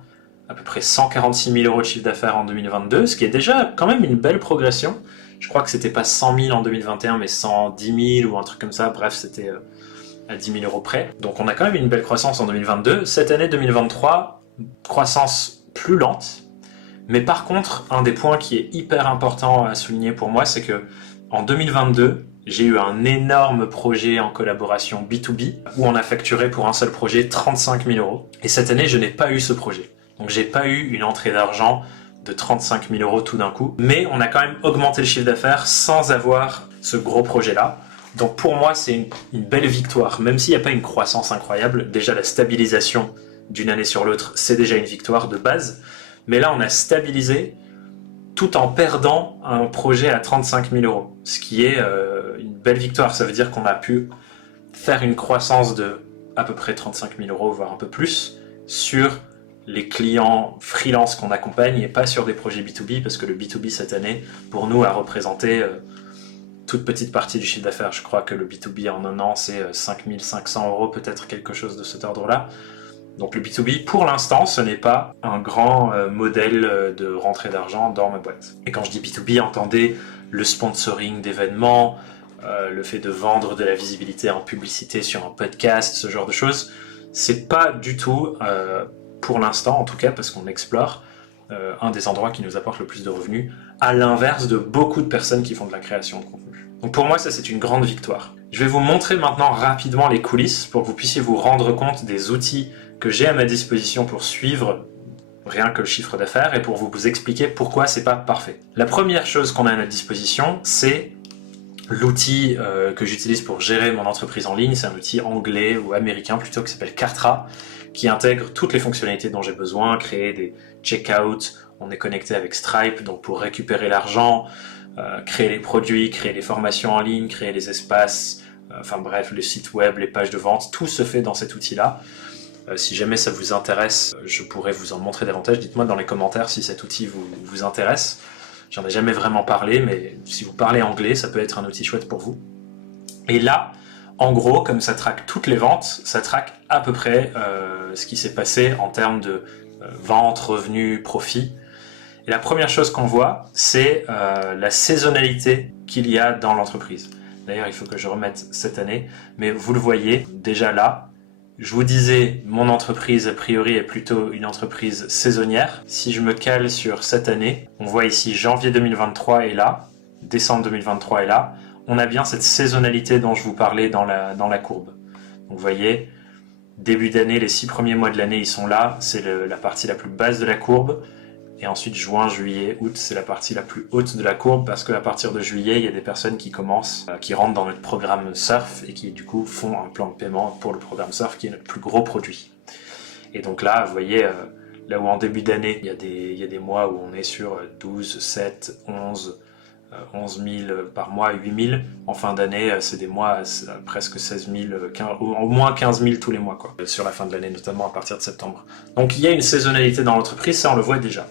à peu près 146 000 € de chiffre d'affaires en 2022, ce qui est déjà quand même une belle progression. Je crois que c'était pas 100 000 en 2021, mais 110 000 ou un truc comme ça, bref, c'était à 10 000 € près. Donc on a quand même une belle croissance en 2022. Cette année 2023, croissance plus lente, mais par contre, un des points qui est hyper important à souligner pour moi, c'est que en 2022, j'ai eu un énorme projet en collaboration B2B où on a facturé pour un seul projet 35 000 €. Et cette année, je n'ai pas eu ce projet. Donc j'ai pas eu une entrée d'argent de 35 000 € tout d'un coup. Mais on a quand même augmenté le chiffre d'affaires sans avoir ce gros projet-là. Donc pour moi, c'est une belle victoire. Même s'il n'y a pas une croissance incroyable, déjà la stabilisation d'une année sur l'autre, c'est déjà une victoire de base. Mais là, on a stabilisé tout en perdant un projet à 35 000 €, ce qui est une belle victoire. Ça veut dire qu'on a pu faire une croissance de à peu près 35 000 €, voire un peu plus, sur les clients freelance qu'on accompagne et pas sur des projets B2B, parce que le B2B cette année, pour nous, a représenté toute petite partie du chiffre d'affaires. Je crois que le B2B en un an, c'est 5 500 €, peut-être quelque chose de cet ordre-là. Donc le B2B, pour l'instant, ce n'est pas un grand modèle de rentrée d'argent dans ma boîte. Et quand je dis B2B, entendez le sponsoring d'événements, le fait de vendre de la visibilité en publicité sur un podcast, ce genre de choses. C'est pas du tout, pour l'instant en tout cas, parce qu'on explore, un des endroits qui nous apporte le plus de revenus, à l'inverse de beaucoup de personnes qui font de la création de contenu. Donc pour moi, ça c'est une grande victoire. Je vais vous montrer maintenant rapidement les coulisses pour que vous puissiez vous rendre compte des outils que j'ai à ma disposition pour suivre rien que le chiffre d'affaires et pour vous expliquer pourquoi c'est pas parfait. La première chose qu'on a à notre disposition, c'est l'outil que j'utilise pour gérer mon entreprise en ligne. C'est un outil anglais ou américain plutôt qui s'appelle Kartra, qui intègre toutes les fonctionnalités dont j'ai besoin, créer des checkouts, on est connecté avec Stripe donc pour récupérer l'argent, créer les produits, créer les formations en ligne, créer les espaces, enfin bref, les sites web, les pages de vente, tout se fait dans cet outil-là. Si jamais ça vous intéresse, je pourrais vous en montrer davantage. Dites-moi dans les commentaires si cet outil vous intéresse. J'en ai jamais vraiment parlé, mais si vous parlez anglais, ça peut être un outil chouette pour vous. Et là, en gros, comme ça traque toutes les ventes, ça traque à peu près ce qui s'est passé en termes de ventes, revenus, profits. Et la première chose qu'on voit, c'est la saisonnalité qu'il y a dans l'entreprise. D'ailleurs, il faut que je remette cette année, mais vous le voyez déjà là, Je vous disais, mon entreprise, a priori, est plutôt une entreprise saisonnière. Si je me cale sur cette année, on voit ici janvier 2023 est là, décembre 2023 est là. On a bien cette saisonnalité dont je vous parlais dans la courbe. Donc vous voyez, début d'année, les 6 premiers mois de l'année, ils sont là. C'est la partie la plus basse de la courbe. Et ensuite, juin, juillet, août, c'est la partie la plus haute de la courbe parce qu'à partir de juillet, il y a des personnes qui commencent, qui rentrent dans notre programme Surf et qui, du coup, font un plan de paiement pour le programme Surf qui est notre plus gros produit. Et donc là, vous voyez, là où en début d'année, il y a des mois où on est sur 12, 7, 11 000 par mois, 8 000. En fin d'année, c'est des mois à presque 16 000, au moins 15 000 tous les mois, quoi, sur la fin de l'année, notamment à partir de septembre. Donc il y a une saisonnalité dans l'entreprise, ça on le voit déjà.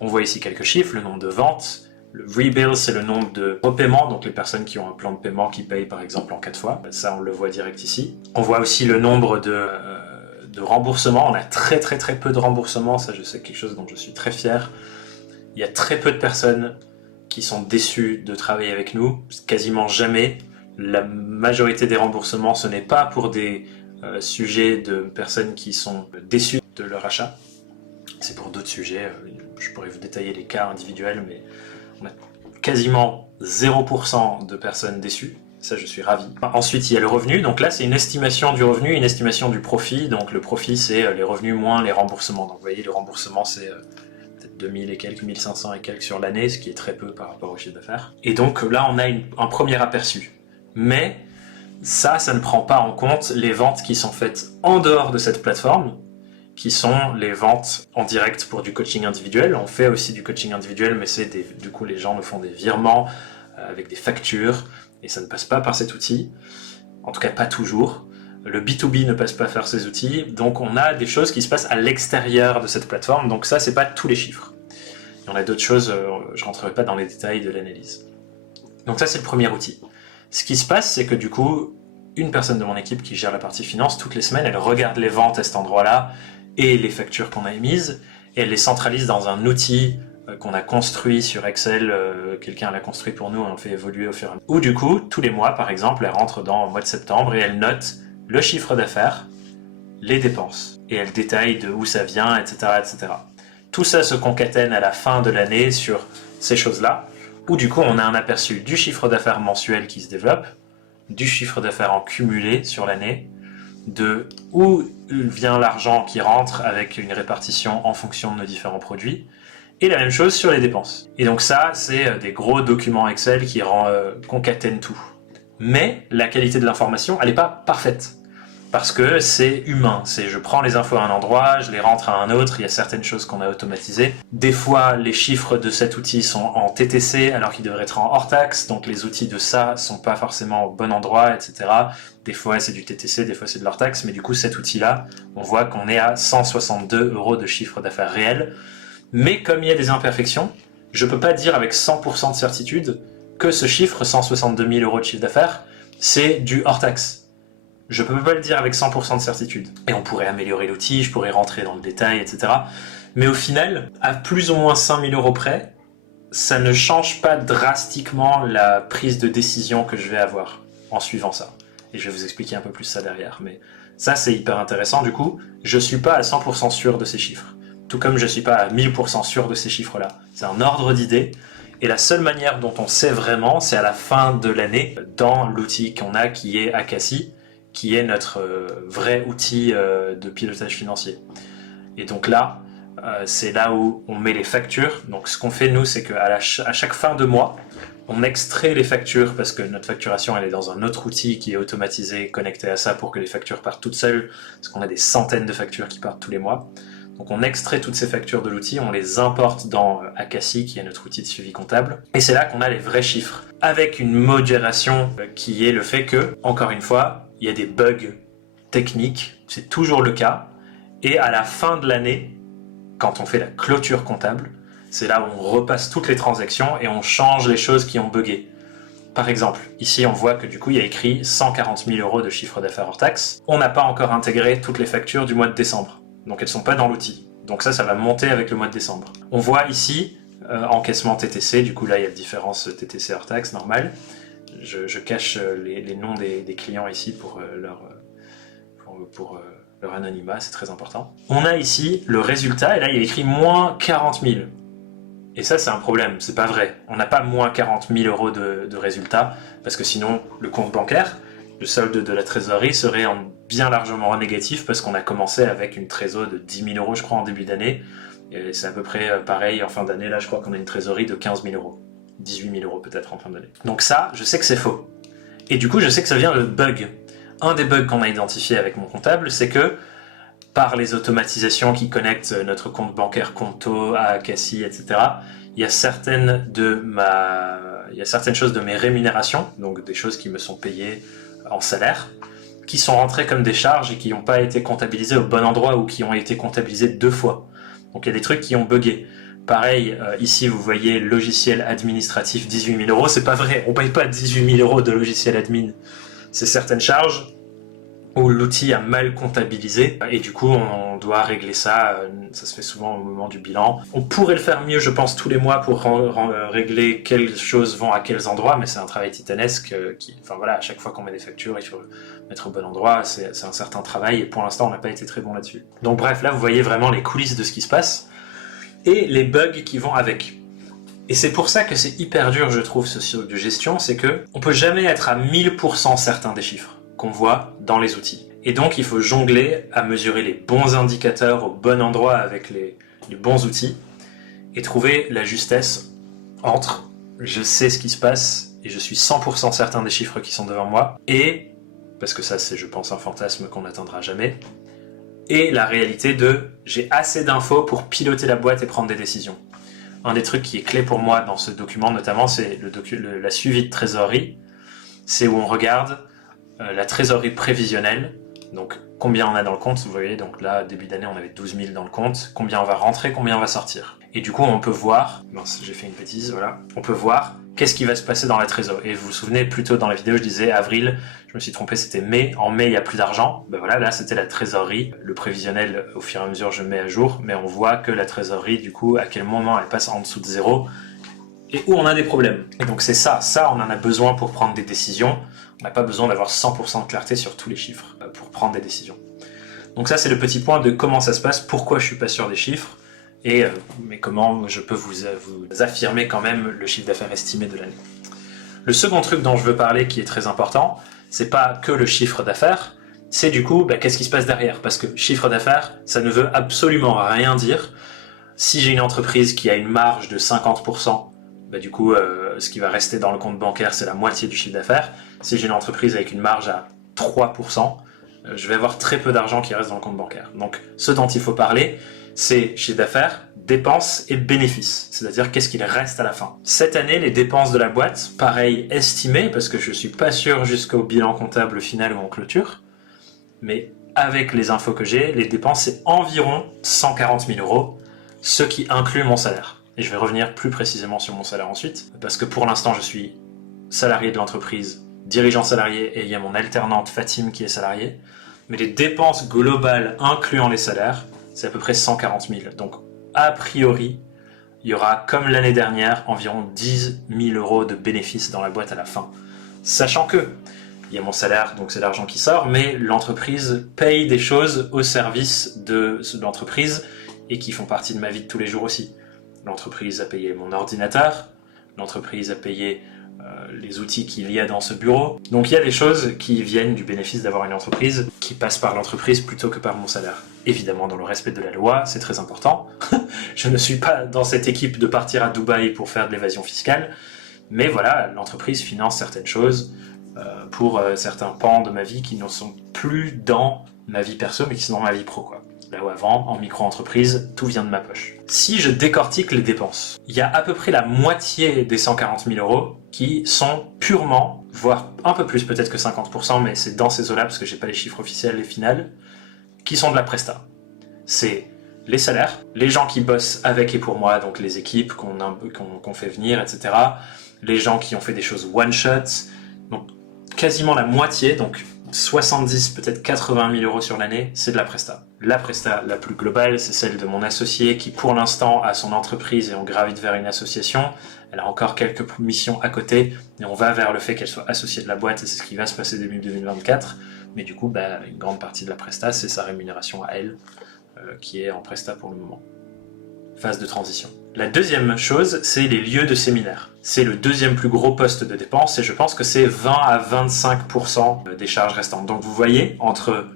On voit ici quelques chiffres, le nombre de ventes. Le rebill, c'est le nombre de repaiements, donc les personnes qui ont un plan de paiement qui payent par exemple en 4 fois. Ça, on le voit direct ici. On voit aussi le nombre de remboursements. On a très peu de remboursements, ça je sais quelque chose dont je suis très fier. Il y a très peu de personnes qui sont déçues de travailler avec nous, quasiment jamais. La majorité des remboursements, ce n'est pas pour des sujets de personnes qui sont déçues de leur achat. C'est pour d'autres sujets, je pourrais vous détailler les cas individuels, mais on a quasiment 0% de personnes déçues, ça je suis ravi. Ensuite il y a le revenu, donc là c'est une estimation du revenu, une estimation du profit, donc le profit c'est les revenus moins les remboursements. Donc vous voyez le remboursement c'est peut-être 2000 et quelques, 1500 et quelques sur l'année, ce qui est très peu par rapport au chiffre d'affaires. Et donc là on a un premier aperçu, mais ça ne prend pas en compte les ventes qui sont faites en dehors de cette plateforme, qui sont les ventes en direct pour du coaching individuel. On fait aussi du coaching individuel, mais du coup les gens nous font des virements avec des factures, et ça ne passe pas par cet outil, en tout cas pas toujours. Le B2B ne passe pas par ces outils, donc on a des choses qui se passent à l'extérieur de cette plateforme, donc ça c'est pas tous les chiffres. Il y en a d'autres choses, je ne rentrerai pas dans les détails de l'analyse. Donc ça c'est le premier outil. Ce qui se passe, c'est que du coup, une personne de mon équipe qui gère la partie finance, toutes les semaines, elle regarde les ventes à cet endroit-là, et les factures qu'on a émises, et elle les centralise dans un outil qu'on a construit sur Excel, quelqu'un l'a construit pour nous et on le fait évoluer au fur et à mesure. Ou du coup, tous les mois, par exemple, elle rentre dans le mois de septembre et elle note le chiffre d'affaires, les dépenses, et elle détaille de où ça vient, etc., etc. Tout ça se concatène à la fin de l'année sur ces choses-là, où du coup on a un aperçu du chiffre d'affaires mensuel qui se développe, du chiffre d'affaires en cumulé sur l'année, de où vient l'argent qui rentre avec une répartition en fonction de nos différents produits, et la même chose sur les dépenses. Et donc ça, c'est des gros documents Excel qui concatènent tout. Mais la qualité de l'information, elle n'est pas parfaite. Parce que c'est humain, je prends les infos à un endroit, je les rentre à un autre, il y a certaines choses qu'on a automatisées. Des fois, les chiffres de cet outil sont en TTC alors qu'ils devraient être en hors taxe, donc les outils de ça sont pas forcément au bon endroit, etc. Des fois c'est du TTC, des fois c'est de l'hors taxe, mais du coup cet outil-là, on voit qu'on est à 162 € de chiffre d'affaires réel. Mais comme il y a des imperfections, je peux pas dire avec 100% de certitude que ce chiffre, 162 000 € de chiffre d'affaires, c'est du hors taxe. Je peux pas le dire avec 100% de certitude. Et on pourrait améliorer l'outil, je pourrais rentrer dans le détail, etc. Mais au final, à plus ou moins 5 000 € près, ça ne change pas drastiquement la prise de décision que je vais avoir en suivant ça. Et je vais vous expliquer un peu plus ça derrière. Mais ça, c'est hyper intéressant. Du coup, je suis pas à 100% sûr de ces chiffres. Tout comme je suis pas à 1000% sûr de ces chiffres-là. C'est un ordre d'idées. Et la seule manière dont on sait vraiment, c'est à la fin de l'année, dans l'outil qu'on a qui est Acaci, qui est notre vrai outil de pilotage financier. Et donc là, c'est là où on met les factures. Donc ce qu'on fait nous, c'est qu'à chaque fin de mois, on extrait les factures parce que notre facturation elle est dans un autre outil qui est automatisé, connecté à ça pour que les factures partent toutes seules, parce qu'on a des centaines de factures qui partent tous les mois. Donc on extrait toutes ces factures de l'outil, on les importe dans Acaci, qui est notre outil de suivi comptable, et c'est là qu'on a les vrais chiffres, avec une modération qui est le fait que, encore une fois, il y a des bugs techniques, c'est toujours le cas, et à la fin de l'année, quand on fait la clôture comptable, c'est là où on repasse toutes les transactions et on change les choses qui ont bugué. Par exemple, ici on voit que du coup il y a écrit 140 000 € de chiffre d'affaires hors taxe. On n'a pas encore intégré toutes les factures du mois de décembre, donc elles ne sont pas dans l'outil. Donc ça va monter avec le mois de décembre. On voit ici encaissement TTC, du coup là il y a la différence TTC hors taxe normal. Je cache les noms des clients ici pour leur anonymat, c'est très important. On a ici le résultat, et là il y a écrit moins 40 000. Et ça c'est un problème, c'est pas vrai. On n'a pas moins 40 000 euros de résultat, parce que sinon le compte bancaire, le solde de la trésorerie serait bien largement négatif, parce qu'on a commencé avec une trésor de 10 000 euros je crois en début d'année, et c'est à peu près pareil en fin d'année, là je crois qu'on a une trésorerie de 15 000 euros. 18 000 euros peut-être en fin d'année. Donc ça, je sais que c'est faux. Et du coup, je sais que ça vient de bug. Un des bugs qu'on a identifié avec mon comptable, c'est que par les automatisations qui connectent notre compte bancaire Conto à Cassie, etc., il y a certaines choses de mes rémunérations, donc des choses qui me sont payées en salaire, qui sont rentrées comme des charges et qui n'ont pas été comptabilisées au bon endroit ou qui ont été comptabilisées 2 fois. Donc il y a des trucs qui ont bugué. Pareil, ici vous voyez logiciel administratif 18 000 euros, c'est pas vrai, on paye pas 18 000 euros de logiciel admin. C'est certaines charges où l'outil a mal comptabilisé et du coup on doit régler ça, ça se fait souvent au moment du bilan. On pourrait le faire mieux je pense tous les mois pour régler quelles choses vont à quels endroits, mais c'est un travail titanesque enfin voilà, à chaque fois qu'on met des factures il faut mettre au bon endroit, c'est un certain travail et pour l'instant on n'a pas été très bon là-dessus. Donc bref, là vous voyez vraiment les coulisses de ce qui se passe et les bugs qui vont avec. Et c'est pour ça que c'est hyper dur, je trouve, ce cycle de gestion, c'est que on peut jamais être à 1000% certain des chiffres qu'on voit dans les outils. Et donc, il faut jongler à mesurer les bons indicateurs au bon endroit avec les bons outils et trouver la justesse entre je sais ce qui se passe et je suis 100% certain des chiffres qui sont devant moi et, parce que ça c'est, je pense, un fantasme qu'on n'atteindra jamais, et la réalité de j'ai assez d'infos pour piloter la boîte et prendre des décisions. Un des trucs qui est clé pour moi dans ce document notamment, c'est la suivi de trésorerie. C'est où on regarde la trésorerie prévisionnelle, donc combien on a dans le compte, vous voyez, donc là début d'année on avait 12 000 dans le compte, combien on va rentrer, combien on va sortir. Et du coup on peut voir, mince j'ai fait une bêtise, voilà, on peut voir qu'est-ce qui va se passer dans la trésorerie. Et vous vous souvenez, plus tôt dans la vidéo je disais avril, je me suis trompé, c'était mai, en mai il n'y a plus d'argent, ben voilà, là c'était la trésorerie, le prévisionnel au fur et à mesure je mets à jour, mais on voit que la trésorerie du coup à quel moment elle passe en dessous de zéro, et où on a des problèmes. Et donc c'est ça on en a besoin pour prendre des décisions, on n'a pas besoin d'avoir 100% de clarté sur tous les chiffres pour prendre des décisions. Donc ça c'est le petit point de comment ça se passe, pourquoi je suis pas sûr des chiffres, et mais comment je peux vous affirmer quand même le chiffre d'affaires estimé de l'année. Le second truc dont je veux parler qui est très important, c'est pas que le chiffre d'affaires, c'est du coup qu'est-ce qui se passe derrière, parce que chiffre d'affaires ça ne veut absolument rien dire. Si j'ai une entreprise qui a une marge de 50%, du coup ce qui va rester dans le compte bancaire c'est la moitié du chiffre d'affaires. Si j'ai une entreprise avec une marge à 3%, je vais avoir très peu d'argent qui reste dans le compte bancaire. Donc ce dont il faut parler, c'est chiffre d'affaires, dépenses et bénéfices, c'est-à-dire qu'est-ce qu'il reste à la fin. Cette année, les dépenses de la boîte, pareil, estimées, parce que je suis pas sûr jusqu'au bilan comptable final ou en clôture, mais avec les infos que j'ai, les dépenses c'est environ 140 000 euros, ce qui inclut mon salaire. Et je vais revenir plus précisément sur mon salaire ensuite, parce que pour l'instant je suis salarié de l'entreprise, dirigeant salarié, et il y a mon alternante Fatim qui est salariée, mais les dépenses globales incluant les salaires, c'est à peu près 140 000. Donc a priori, il y aura comme l'année dernière environ 10 000 euros de bénéfices dans la boîte à la fin. Sachant que il y a mon salaire, donc c'est l'argent qui sort, mais l'entreprise paye des choses au service de l'entreprise et qui font partie de ma vie de tous les jours aussi. L'entreprise a payé mon ordinateur, l'entreprise a payé les outils qu'il y a dans ce bureau. Donc il y a des choses qui viennent du bénéfice d'avoir une entreprise, qui passent par l'entreprise plutôt que par mon salaire. Évidemment dans le respect de la loi, c'est très important. Je ne suis pas dans cette équipe de partir à Dubaï pour faire de l'évasion fiscale, mais voilà, l'entreprise finance certaines choses pour certains pans de ma vie qui ne sont plus dans ma vie perso, mais qui sont dans ma vie pro, quoi. Là où avant, en micro-entreprise, tout vient de ma poche. Si je décortique les dépenses, il y a à peu près la moitié des 140 000 euros qui sont purement, voire un peu plus peut-être que 50%, mais c'est dans ces eaux-là parce que j'ai pas les chiffres officiels et finales, qui sont de la presta. C'est les salaires, les gens qui bossent avec et pour moi, donc les équipes qu'on fait venir, etc. Les gens qui ont fait des choses one-shot, donc quasiment la moitié, donc 70, peut-être 80 000 euros sur l'année, c'est de la presta. La presta la plus globale, c'est celle de mon associé qui pour l'instant a son entreprise et on gravite vers une association. Elle a encore quelques missions à côté, et on va vers le fait qu'elle soit associée de la boîte, et c'est ce qui va se passer début 2024. Mais du coup, une grande partie de la presta, c'est sa rémunération à elle, qui est en presta pour le moment. Phase de transition. La deuxième chose, c'est les lieux de séminaire. C'est le deuxième plus gros poste de dépense, et je pense que c'est 20 à 25% des charges restantes. Donc vous voyez, entre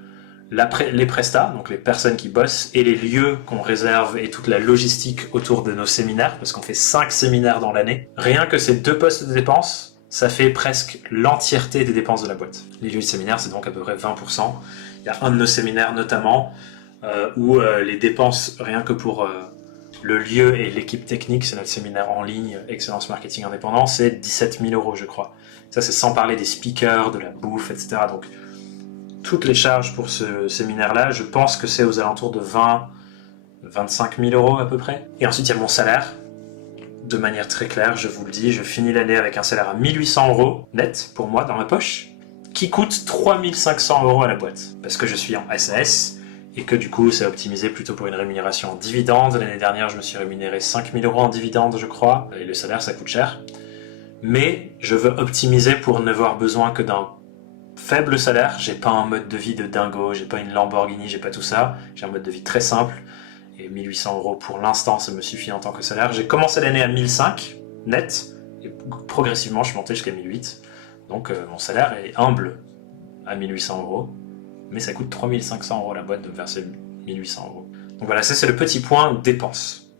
les prestats, donc les personnes qui bossent, et les lieux qu'on réserve et toute la logistique autour de nos séminaires, parce qu'on fait 5 séminaires dans l'année, rien que ces 2 postes de dépenses, ça fait presque l'entièreté des dépenses de la boîte. Les lieux de séminaire, c'est donc à peu près 20%. Il y a un de nos séminaires notamment, où les dépenses, rien que pour le lieu et l'équipe technique, c'est notre séminaire en ligne, Excellence Marketing Indépendant, c'est 17 000 €, je crois. Ça, c'est sans parler des speakers, de la bouffe, etc. Donc, toutes les charges pour ce séminaire-là, je pense que c'est aux alentours de 25 000 € à peu près. Et ensuite, il y a mon salaire. De manière très claire, je vous le dis, je finis l'année avec un salaire à 1 800 € net pour moi dans ma poche, qui coûte 3 500 € à la boîte. Parce que je suis en SAS et que du coup, c'est optimisé plutôt pour une rémunération en dividende. L'année dernière, je me suis rémunéré 5 000 € en dividende, je crois. Et le salaire, ça coûte cher. Mais je veux optimiser pour n'avoir besoin que d'un faible salaire. J'ai pas un mode de vie de dingo, j'ai pas une Lamborghini, j'ai pas tout ça. J'ai un mode de vie très simple. Et 1 800 € pour l'instant, ça me suffit en tant que salaire. J'ai commencé l'année à 1 500 net. Et progressivement, je suis monté jusqu'à 1 800. Donc mon salaire est humble à 1 800 €. Mais ça coûte 3 500 € la boîte de me verser 1 800 €. Donc voilà, ça c'est le petit point dépenses.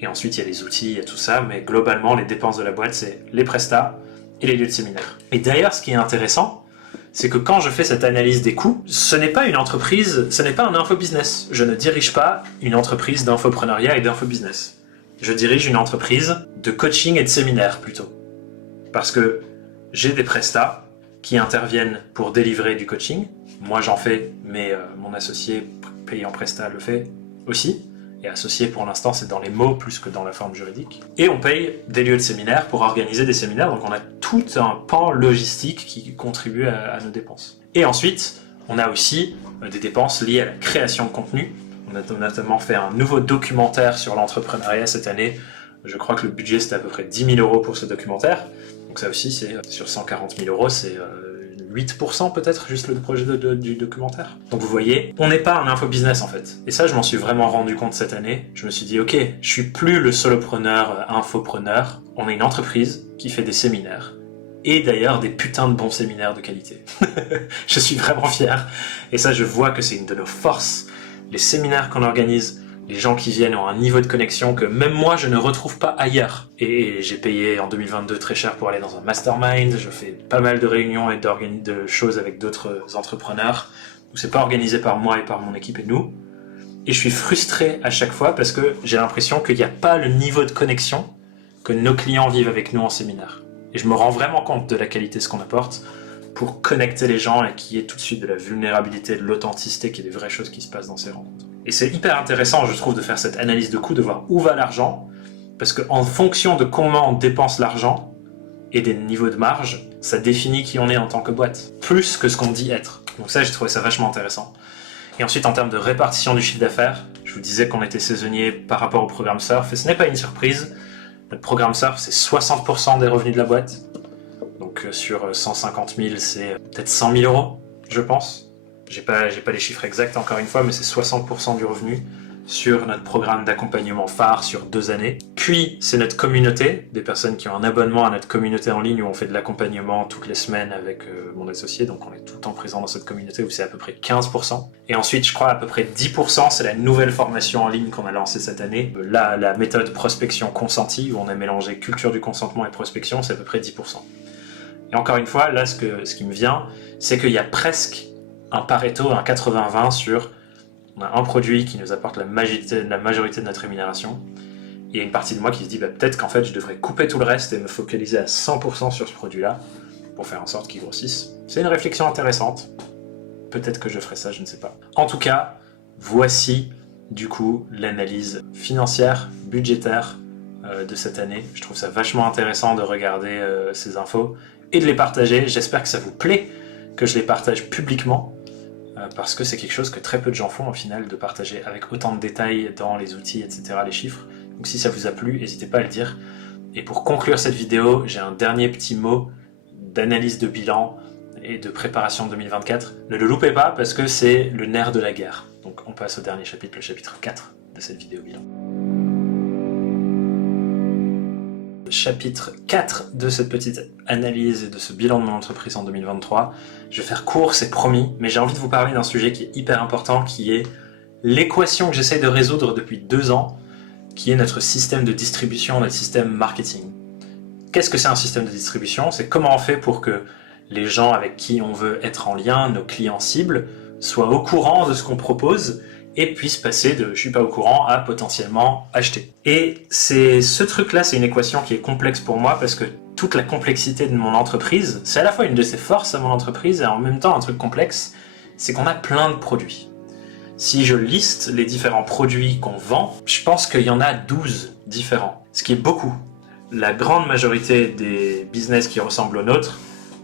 Et ensuite, il y a les outils, il y a tout ça. Mais globalement, les dépenses de la boîte, c'est les prestats et les lieux de séminaire. Et d'ailleurs, ce qui est intéressant, c'est que quand je fais cette analyse des coûts, ce n'est pas une entreprise, ce n'est pas un infobusiness. Je ne dirige pas une entreprise d'infopreneuriat et d'infobusiness. Je dirige une entreprise de coaching et de séminaire plutôt. Parce que j'ai des prestats qui interviennent pour délivrer du coaching. Moi j'en fais, mais mon associé payé en prestat le fait aussi. Et associé pour l'instant, c'est dans les mots plus que dans la forme juridique. Et on paye des lieux de séminaire pour organiser des séminaires, donc on a tout un pan logistique qui contribue à nos dépenses. Et ensuite, on a aussi des dépenses liées à la création de contenu. On a notamment fait un nouveau documentaire sur l'entrepreneuriat cette année. Je crois que le budget c'était à peu près 10 000 € pour ce documentaire. Donc ça aussi, c'est sur 140 000 €, c'est 8% peut-être, juste le projet du documentaire. Donc vous voyez, on n'est pas un infobusiness en fait. Et ça, je m'en suis vraiment rendu compte cette année. Je me suis dit, ok, je suis plus le solopreneur, infopreneur. On est une entreprise qui fait des séminaires. Et d'ailleurs, des putains de bons séminaires de qualité. Je suis vraiment fier. Et ça, je vois que c'est une de nos forces. Les séminaires qu'on organise, les gens qui viennent ont un niveau de connexion que même moi je ne retrouve pas ailleurs. Et j'ai payé en 2022 très cher pour aller dans un mastermind, je fais pas mal de réunions et de choses avec d'autres entrepreneurs. Donc c'est pas organisé par moi et par mon équipe et nous. Et je suis frustré à chaque fois parce que j'ai l'impression qu'il n'y a pas le niveau de connexion que nos clients vivent avec nous en séminaire. Et je me rends vraiment compte de la qualité de ce qu'on apporte pour connecter les gens et qu'il y ait tout de suite de la vulnérabilité, de l'authenticité, qu'il y ait des vraies choses qui se passent dans ces rencontres. Et c'est hyper intéressant, je trouve, de faire cette analyse de coût, de voir où va l'argent, parce qu'en fonction de comment on dépense l'argent et des niveaux de marge, ça définit qui on est en tant que boîte, plus que ce qu'on dit être. Donc ça, j'ai trouvé ça vachement intéressant. Et ensuite, en termes de répartition du chiffre d'affaires, je vous disais qu'on était saisonnier par rapport au programme Surf, et ce n'est pas une surprise. Notre programme Surf, c'est 60% des revenus de la boîte. Donc sur 150 000, c'est peut-être 100 000 €, je pense. J'ai pas les chiffres exacts encore une fois, mais c'est 60% du revenu sur notre programme d'accompagnement phare sur 2 années. Puis, c'est notre communauté, des personnes qui ont un abonnement à notre communauté en ligne où on fait de l'accompagnement toutes les semaines avec mon associé, donc on est tout le temps présent dans cette communauté où c'est à peu près 15%. Et ensuite, je crois à peu près 10%, c'est la nouvelle formation en ligne qu'on a lancée cette année. Là, la méthode prospection consentie, où on a mélangé culture du consentement et prospection, c'est à peu près 10%. Et encore une fois, là, ce qui me vient, c'est qu'il y a presque un Pareto, un 80-20 sur on a un produit qui nous apporte la majorité de notre rémunération et une partie de moi qui se dit peut-être qu'en fait je devrais couper tout le reste et me focaliser à 100% sur ce produit-là pour faire en sorte qu'il grossisse. C'est une réflexion intéressante. Peut-être que je ferai ça, je ne sais pas. En tout cas, voici du coup l'analyse financière, budgétaire de cette année. Je trouve ça vachement intéressant de regarder ces infos et de les partager. J'espère que ça vous plaît, que je les partage publiquement, parce que c'est quelque chose que très peu de gens font au final, de partager avec autant de détails dans les outils, etc., les chiffres. Donc si ça vous a plu, n'hésitez pas à le dire. Et pour conclure cette vidéo, j'ai un dernier petit mot d'analyse de bilan et de préparation 2024. Ne le loupez pas parce que c'est le nerf de la guerre. Donc on passe au dernier chapitre, le chapitre 4 de cette vidéo bilan. Chapitre 4 de cette petite analyse et de ce bilan de mon entreprise en 2023. Je vais faire court, c'est promis, mais j'ai envie de vous parler d'un sujet qui est hyper important, qui est l'équation que j'essaye de résoudre depuis 2 ans, qui est notre système de distribution, notre système marketing. Qu'est-ce que c'est un système de distribution? C'est comment on fait pour que les gens avec qui on veut être en lien, nos clients cibles, soient au courant de ce qu'on propose et puissent passer de « je suis pas au courant » à potentiellement acheter. Et ce truc-là, c'est une équation qui est complexe pour moi parce que toute la complexité de mon entreprise, c'est à la fois une de ses forces à mon entreprise et en même temps un truc complexe, c'est qu'on a plein de produits. Si je liste les différents produits qu'on vend, je pense qu'il y en a 12 différents, ce qui est beaucoup. La grande majorité des business qui ressemblent aux nôtres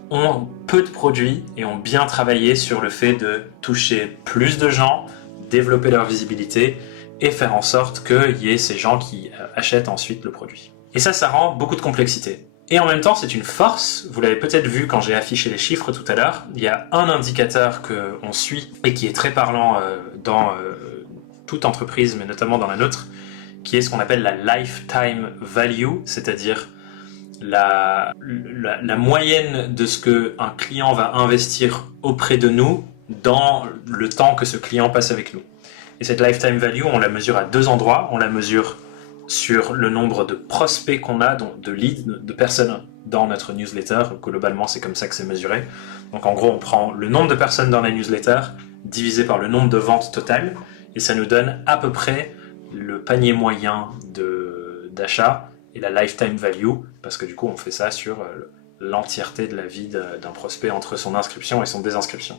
ont peu de produits et ont bien travaillé sur le fait de toucher plus de gens, développer leur visibilité et faire en sorte qu'il y ait ces gens qui achètent ensuite le produit. Et ça rend beaucoup de complexité. Et en même temps, c'est une force. Vous l'avez peut-être vu quand j'ai affiché les chiffres tout à l'heure. Il y a un indicateur qu'on suit et qui est très parlant dans toute entreprise, mais notamment dans la nôtre, qui est ce qu'on appelle la lifetime value, c'est-à-dire la moyenne de ce qu'un client va investir auprès de nous dans le temps que ce client passe avec nous. Et cette lifetime value, on la mesure à 2 endroits. On la mesure sur le nombre de prospects qu'on a, donc de leads, de personnes dans notre newsletter. Globalement, c'est comme ça que c'est mesuré. Donc en gros, on prend le nombre de personnes dans la newsletter divisé par le nombre de ventes totales et ça nous donne à peu près le panier moyen d'achat et la lifetime value, parce que du coup, on fait ça sur l'entièreté de la vie d'un prospect entre son inscription et son désinscription.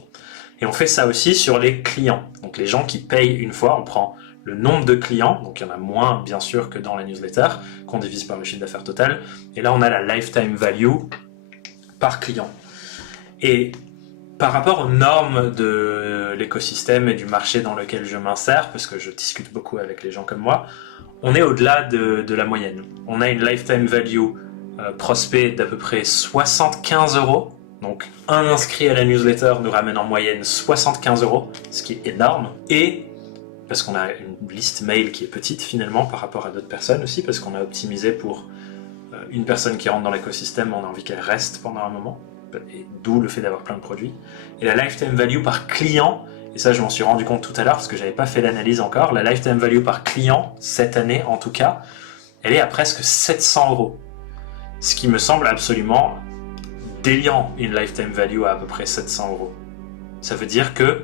Et on fait ça aussi sur les clients, donc les gens qui payent une fois. On prend le nombre de clients, donc il y en a moins bien sûr que dans la newsletter, qu'on divise par le chiffre d'affaires total, et là on a la lifetime value par client. Et par rapport aux normes de l'écosystème et du marché dans lequel je m'insère, parce que je discute beaucoup avec les gens comme moi, on est au-delà de la moyenne. On a une lifetime value prospect d'à peu près 75 €. Donc un inscrit à la newsletter nous ramène en moyenne 75 €, ce qui est énorme. Et parce qu'on a une liste mail qui est petite finalement par rapport à d'autres personnes aussi, parce qu'on a optimisé pour une personne qui rentre dans l'écosystème, on a envie qu'elle reste pendant un moment, et d'où le fait d'avoir plein de produits. Et la lifetime value par client, et ça je m'en suis rendu compte tout à l'heure parce que j'avais pas fait l'analyse encore, la lifetime value par client, cette année en tout cas, elle est à presque 700 €. Ce qui me semble absolument délirant, une lifetime value à peu près 700 €. Ça veut dire que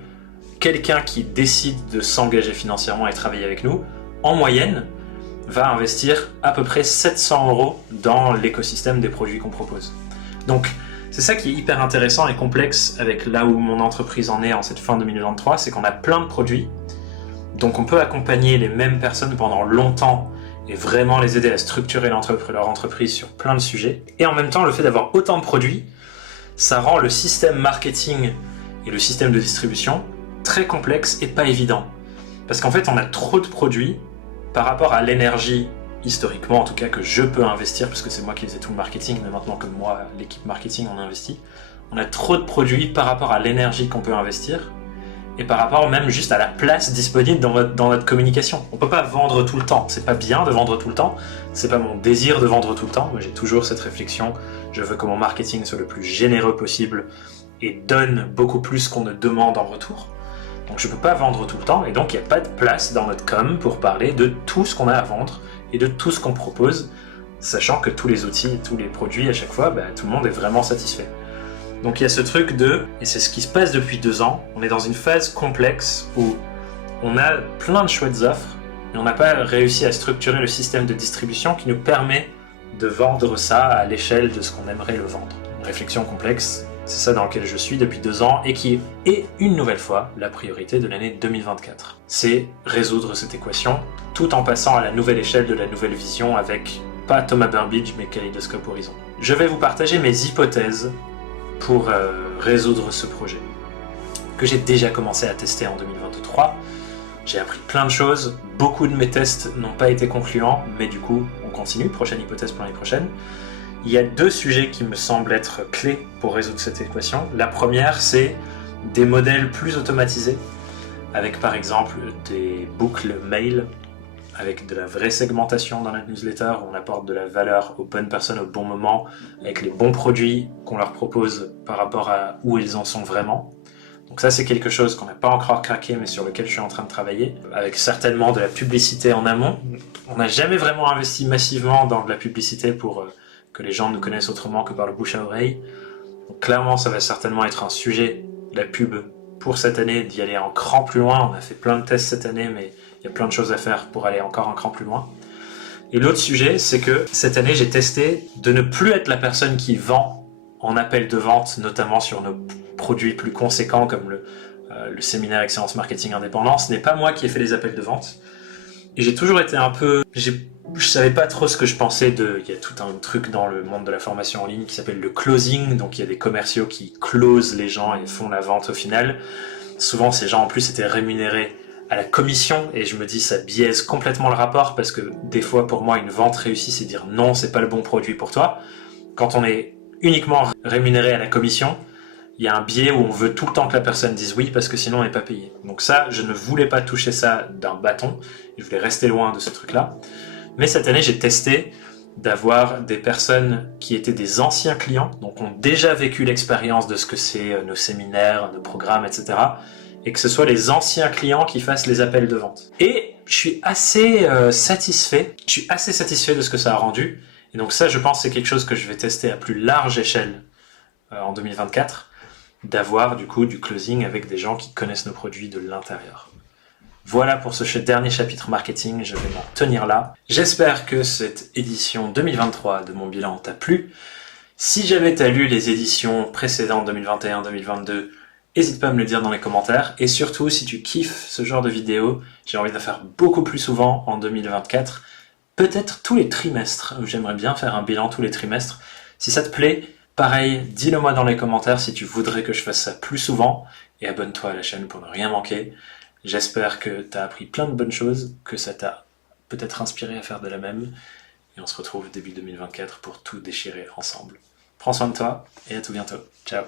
quelqu'un qui décide de s'engager financièrement et travailler avec nous, en moyenne, va investir à peu près 700 € dans l'écosystème des produits qu'on propose. Donc, c'est ça qui est hyper intéressant et complexe avec là où mon entreprise en est en cette fin 2023, c'est qu'on a plein de produits, donc on peut accompagner les mêmes personnes pendant longtemps et vraiment les aider à structurer leur entreprise sur plein de sujets. Et en même temps, le fait d'avoir autant de produits, ça rend le système marketing et le système de distribution très complexe et pas évident. Parce qu'en fait, on a trop de produits par rapport à l'énergie, historiquement en tout cas, que je peux investir, parce que c'est moi qui faisais tout le marketing, mais maintenant que moi, l'équipe marketing, on investit. On a trop de produits par rapport à l'énergie qu'on peut investir, et par rapport même juste à la place disponible dans notre communication. On peut pas vendre tout le temps, c'est pas bien de vendre tout le temps, c'est pas mon désir de vendre tout le temps, moi j'ai toujours cette réflexion, je veux que mon marketing soit le plus généreux possible et donne beaucoup plus qu'on ne demande en retour. Donc je peux pas vendre tout le temps, et donc il n'y a pas de place dans notre com pour parler de tout ce qu'on a à vendre et de tout ce qu'on propose, sachant que tous les outils et tous les produits à chaque fois, tout le monde est vraiment satisfait. Donc il y a ce truc et c'est ce qui se passe depuis 2 ans, on est dans une phase complexe où on a plein de chouettes offres, mais on n'a pas réussi à structurer le système de distribution qui nous permet de vendre ça à l'échelle de ce qu'on aimerait le vendre. Une réflexion complexe, c'est ça dans lequel je suis depuis 2 ans et qui est une nouvelle fois la priorité de l'année 2024. C'est résoudre cette équation tout en passant à la nouvelle échelle de la nouvelle vision avec pas Thomas Burbidge mais Kaleidoscope Horizon. Je vais vous partager mes hypothèses pour résoudre ce projet que j'ai déjà commencé à tester en 2023. J'ai appris plein de choses, beaucoup de mes tests n'ont pas été concluants, mais du coup, on continue, prochaine hypothèse pour l'année prochaine. Il y a 2 sujets qui me semblent être clés pour résoudre cette équation. La première, c'est des modèles plus automatisés, avec par exemple des boucles mail, avec de la vraie segmentation dans la newsletter, où on apporte de la valeur aux bonnes personnes au bon moment, avec les bons produits qu'on leur propose par rapport à où ils en sont vraiment. Donc ça, c'est quelque chose qu'on n'a pas encore craqué, mais sur lequel je suis en train de travailler, avec certainement de la publicité en amont. On n'a jamais vraiment investi massivement dans de la publicité pour que les gens nous connaissent autrement que par le bouche à oreille. Donc clairement, ça va certainement être un sujet, la pub, pour cette année, d'y aller un cran plus loin. On a fait plein de tests cette année, mais il y a plein de choses à faire pour aller encore un cran plus loin. Et l'autre sujet, c'est que cette année, j'ai testé de ne plus être la personne qui vend en appel de vente, notamment sur nos produits plus conséquents comme le séminaire Excellence Marketing Indépendant. Ce n'est pas moi qui ai fait les appels de vente. Et j'ai toujours été un peu... Je savais pas trop ce que je pensais de... Il y a tout un truc dans le monde de la formation en ligne qui s'appelle le closing. Donc il y a des commerciaux qui closent les gens et font la vente au final. Souvent, ces gens en plus étaient rémunérés à la commission, et je me dis ça biaise complètement le rapport, parce que des fois pour moi une vente réussie c'est dire non, c'est pas le bon produit pour toi. Quand on est uniquement rémunéré à la commission, il y a un biais où on veut tout le temps que la personne dise oui, parce que sinon on n'est pas payé. Donc ça, je ne voulais pas toucher ça d'un bâton, je voulais rester loin de ce truc là. Mais cette année j'ai testé d'avoir des personnes qui étaient des anciens clients, donc ont déjà vécu l'expérience de ce que c'est nos séminaires, nos programmes, etc., et que ce soit les anciens clients qui fassent les appels de vente. Et je suis assez satisfait. Je suis assez satisfait de ce que ça a rendu. Et donc ça, je pense, c'est quelque chose que je vais tester à plus large échelle en 2024, d'avoir du coup du closing avec des gens qui connaissent nos produits de l'intérieur. Voilà pour ce dernier chapitre marketing, je vais m'en tenir là. J'espère que cette édition 2023 de mon bilan t'a plu. Si jamais t'as lu les éditions précédentes 2021-2022, n'hésite pas à me le dire dans les commentaires, et surtout si tu kiffes ce genre de vidéo, j'ai envie de faire beaucoup plus souvent en 2024, peut-être tous les trimestres, j'aimerais bien faire un bilan tous les trimestres. Si ça te plaît, pareil, dis-le moi dans les commentaires si tu voudrais que je fasse ça plus souvent, et abonne-toi à la chaîne pour ne rien manquer. J'espère que tu as appris plein de bonnes choses, que ça t'a peut-être inspiré à faire de la même, et on se retrouve début 2024 pour tout déchirer ensemble. Prends soin de toi, et à tout bientôt. Ciao.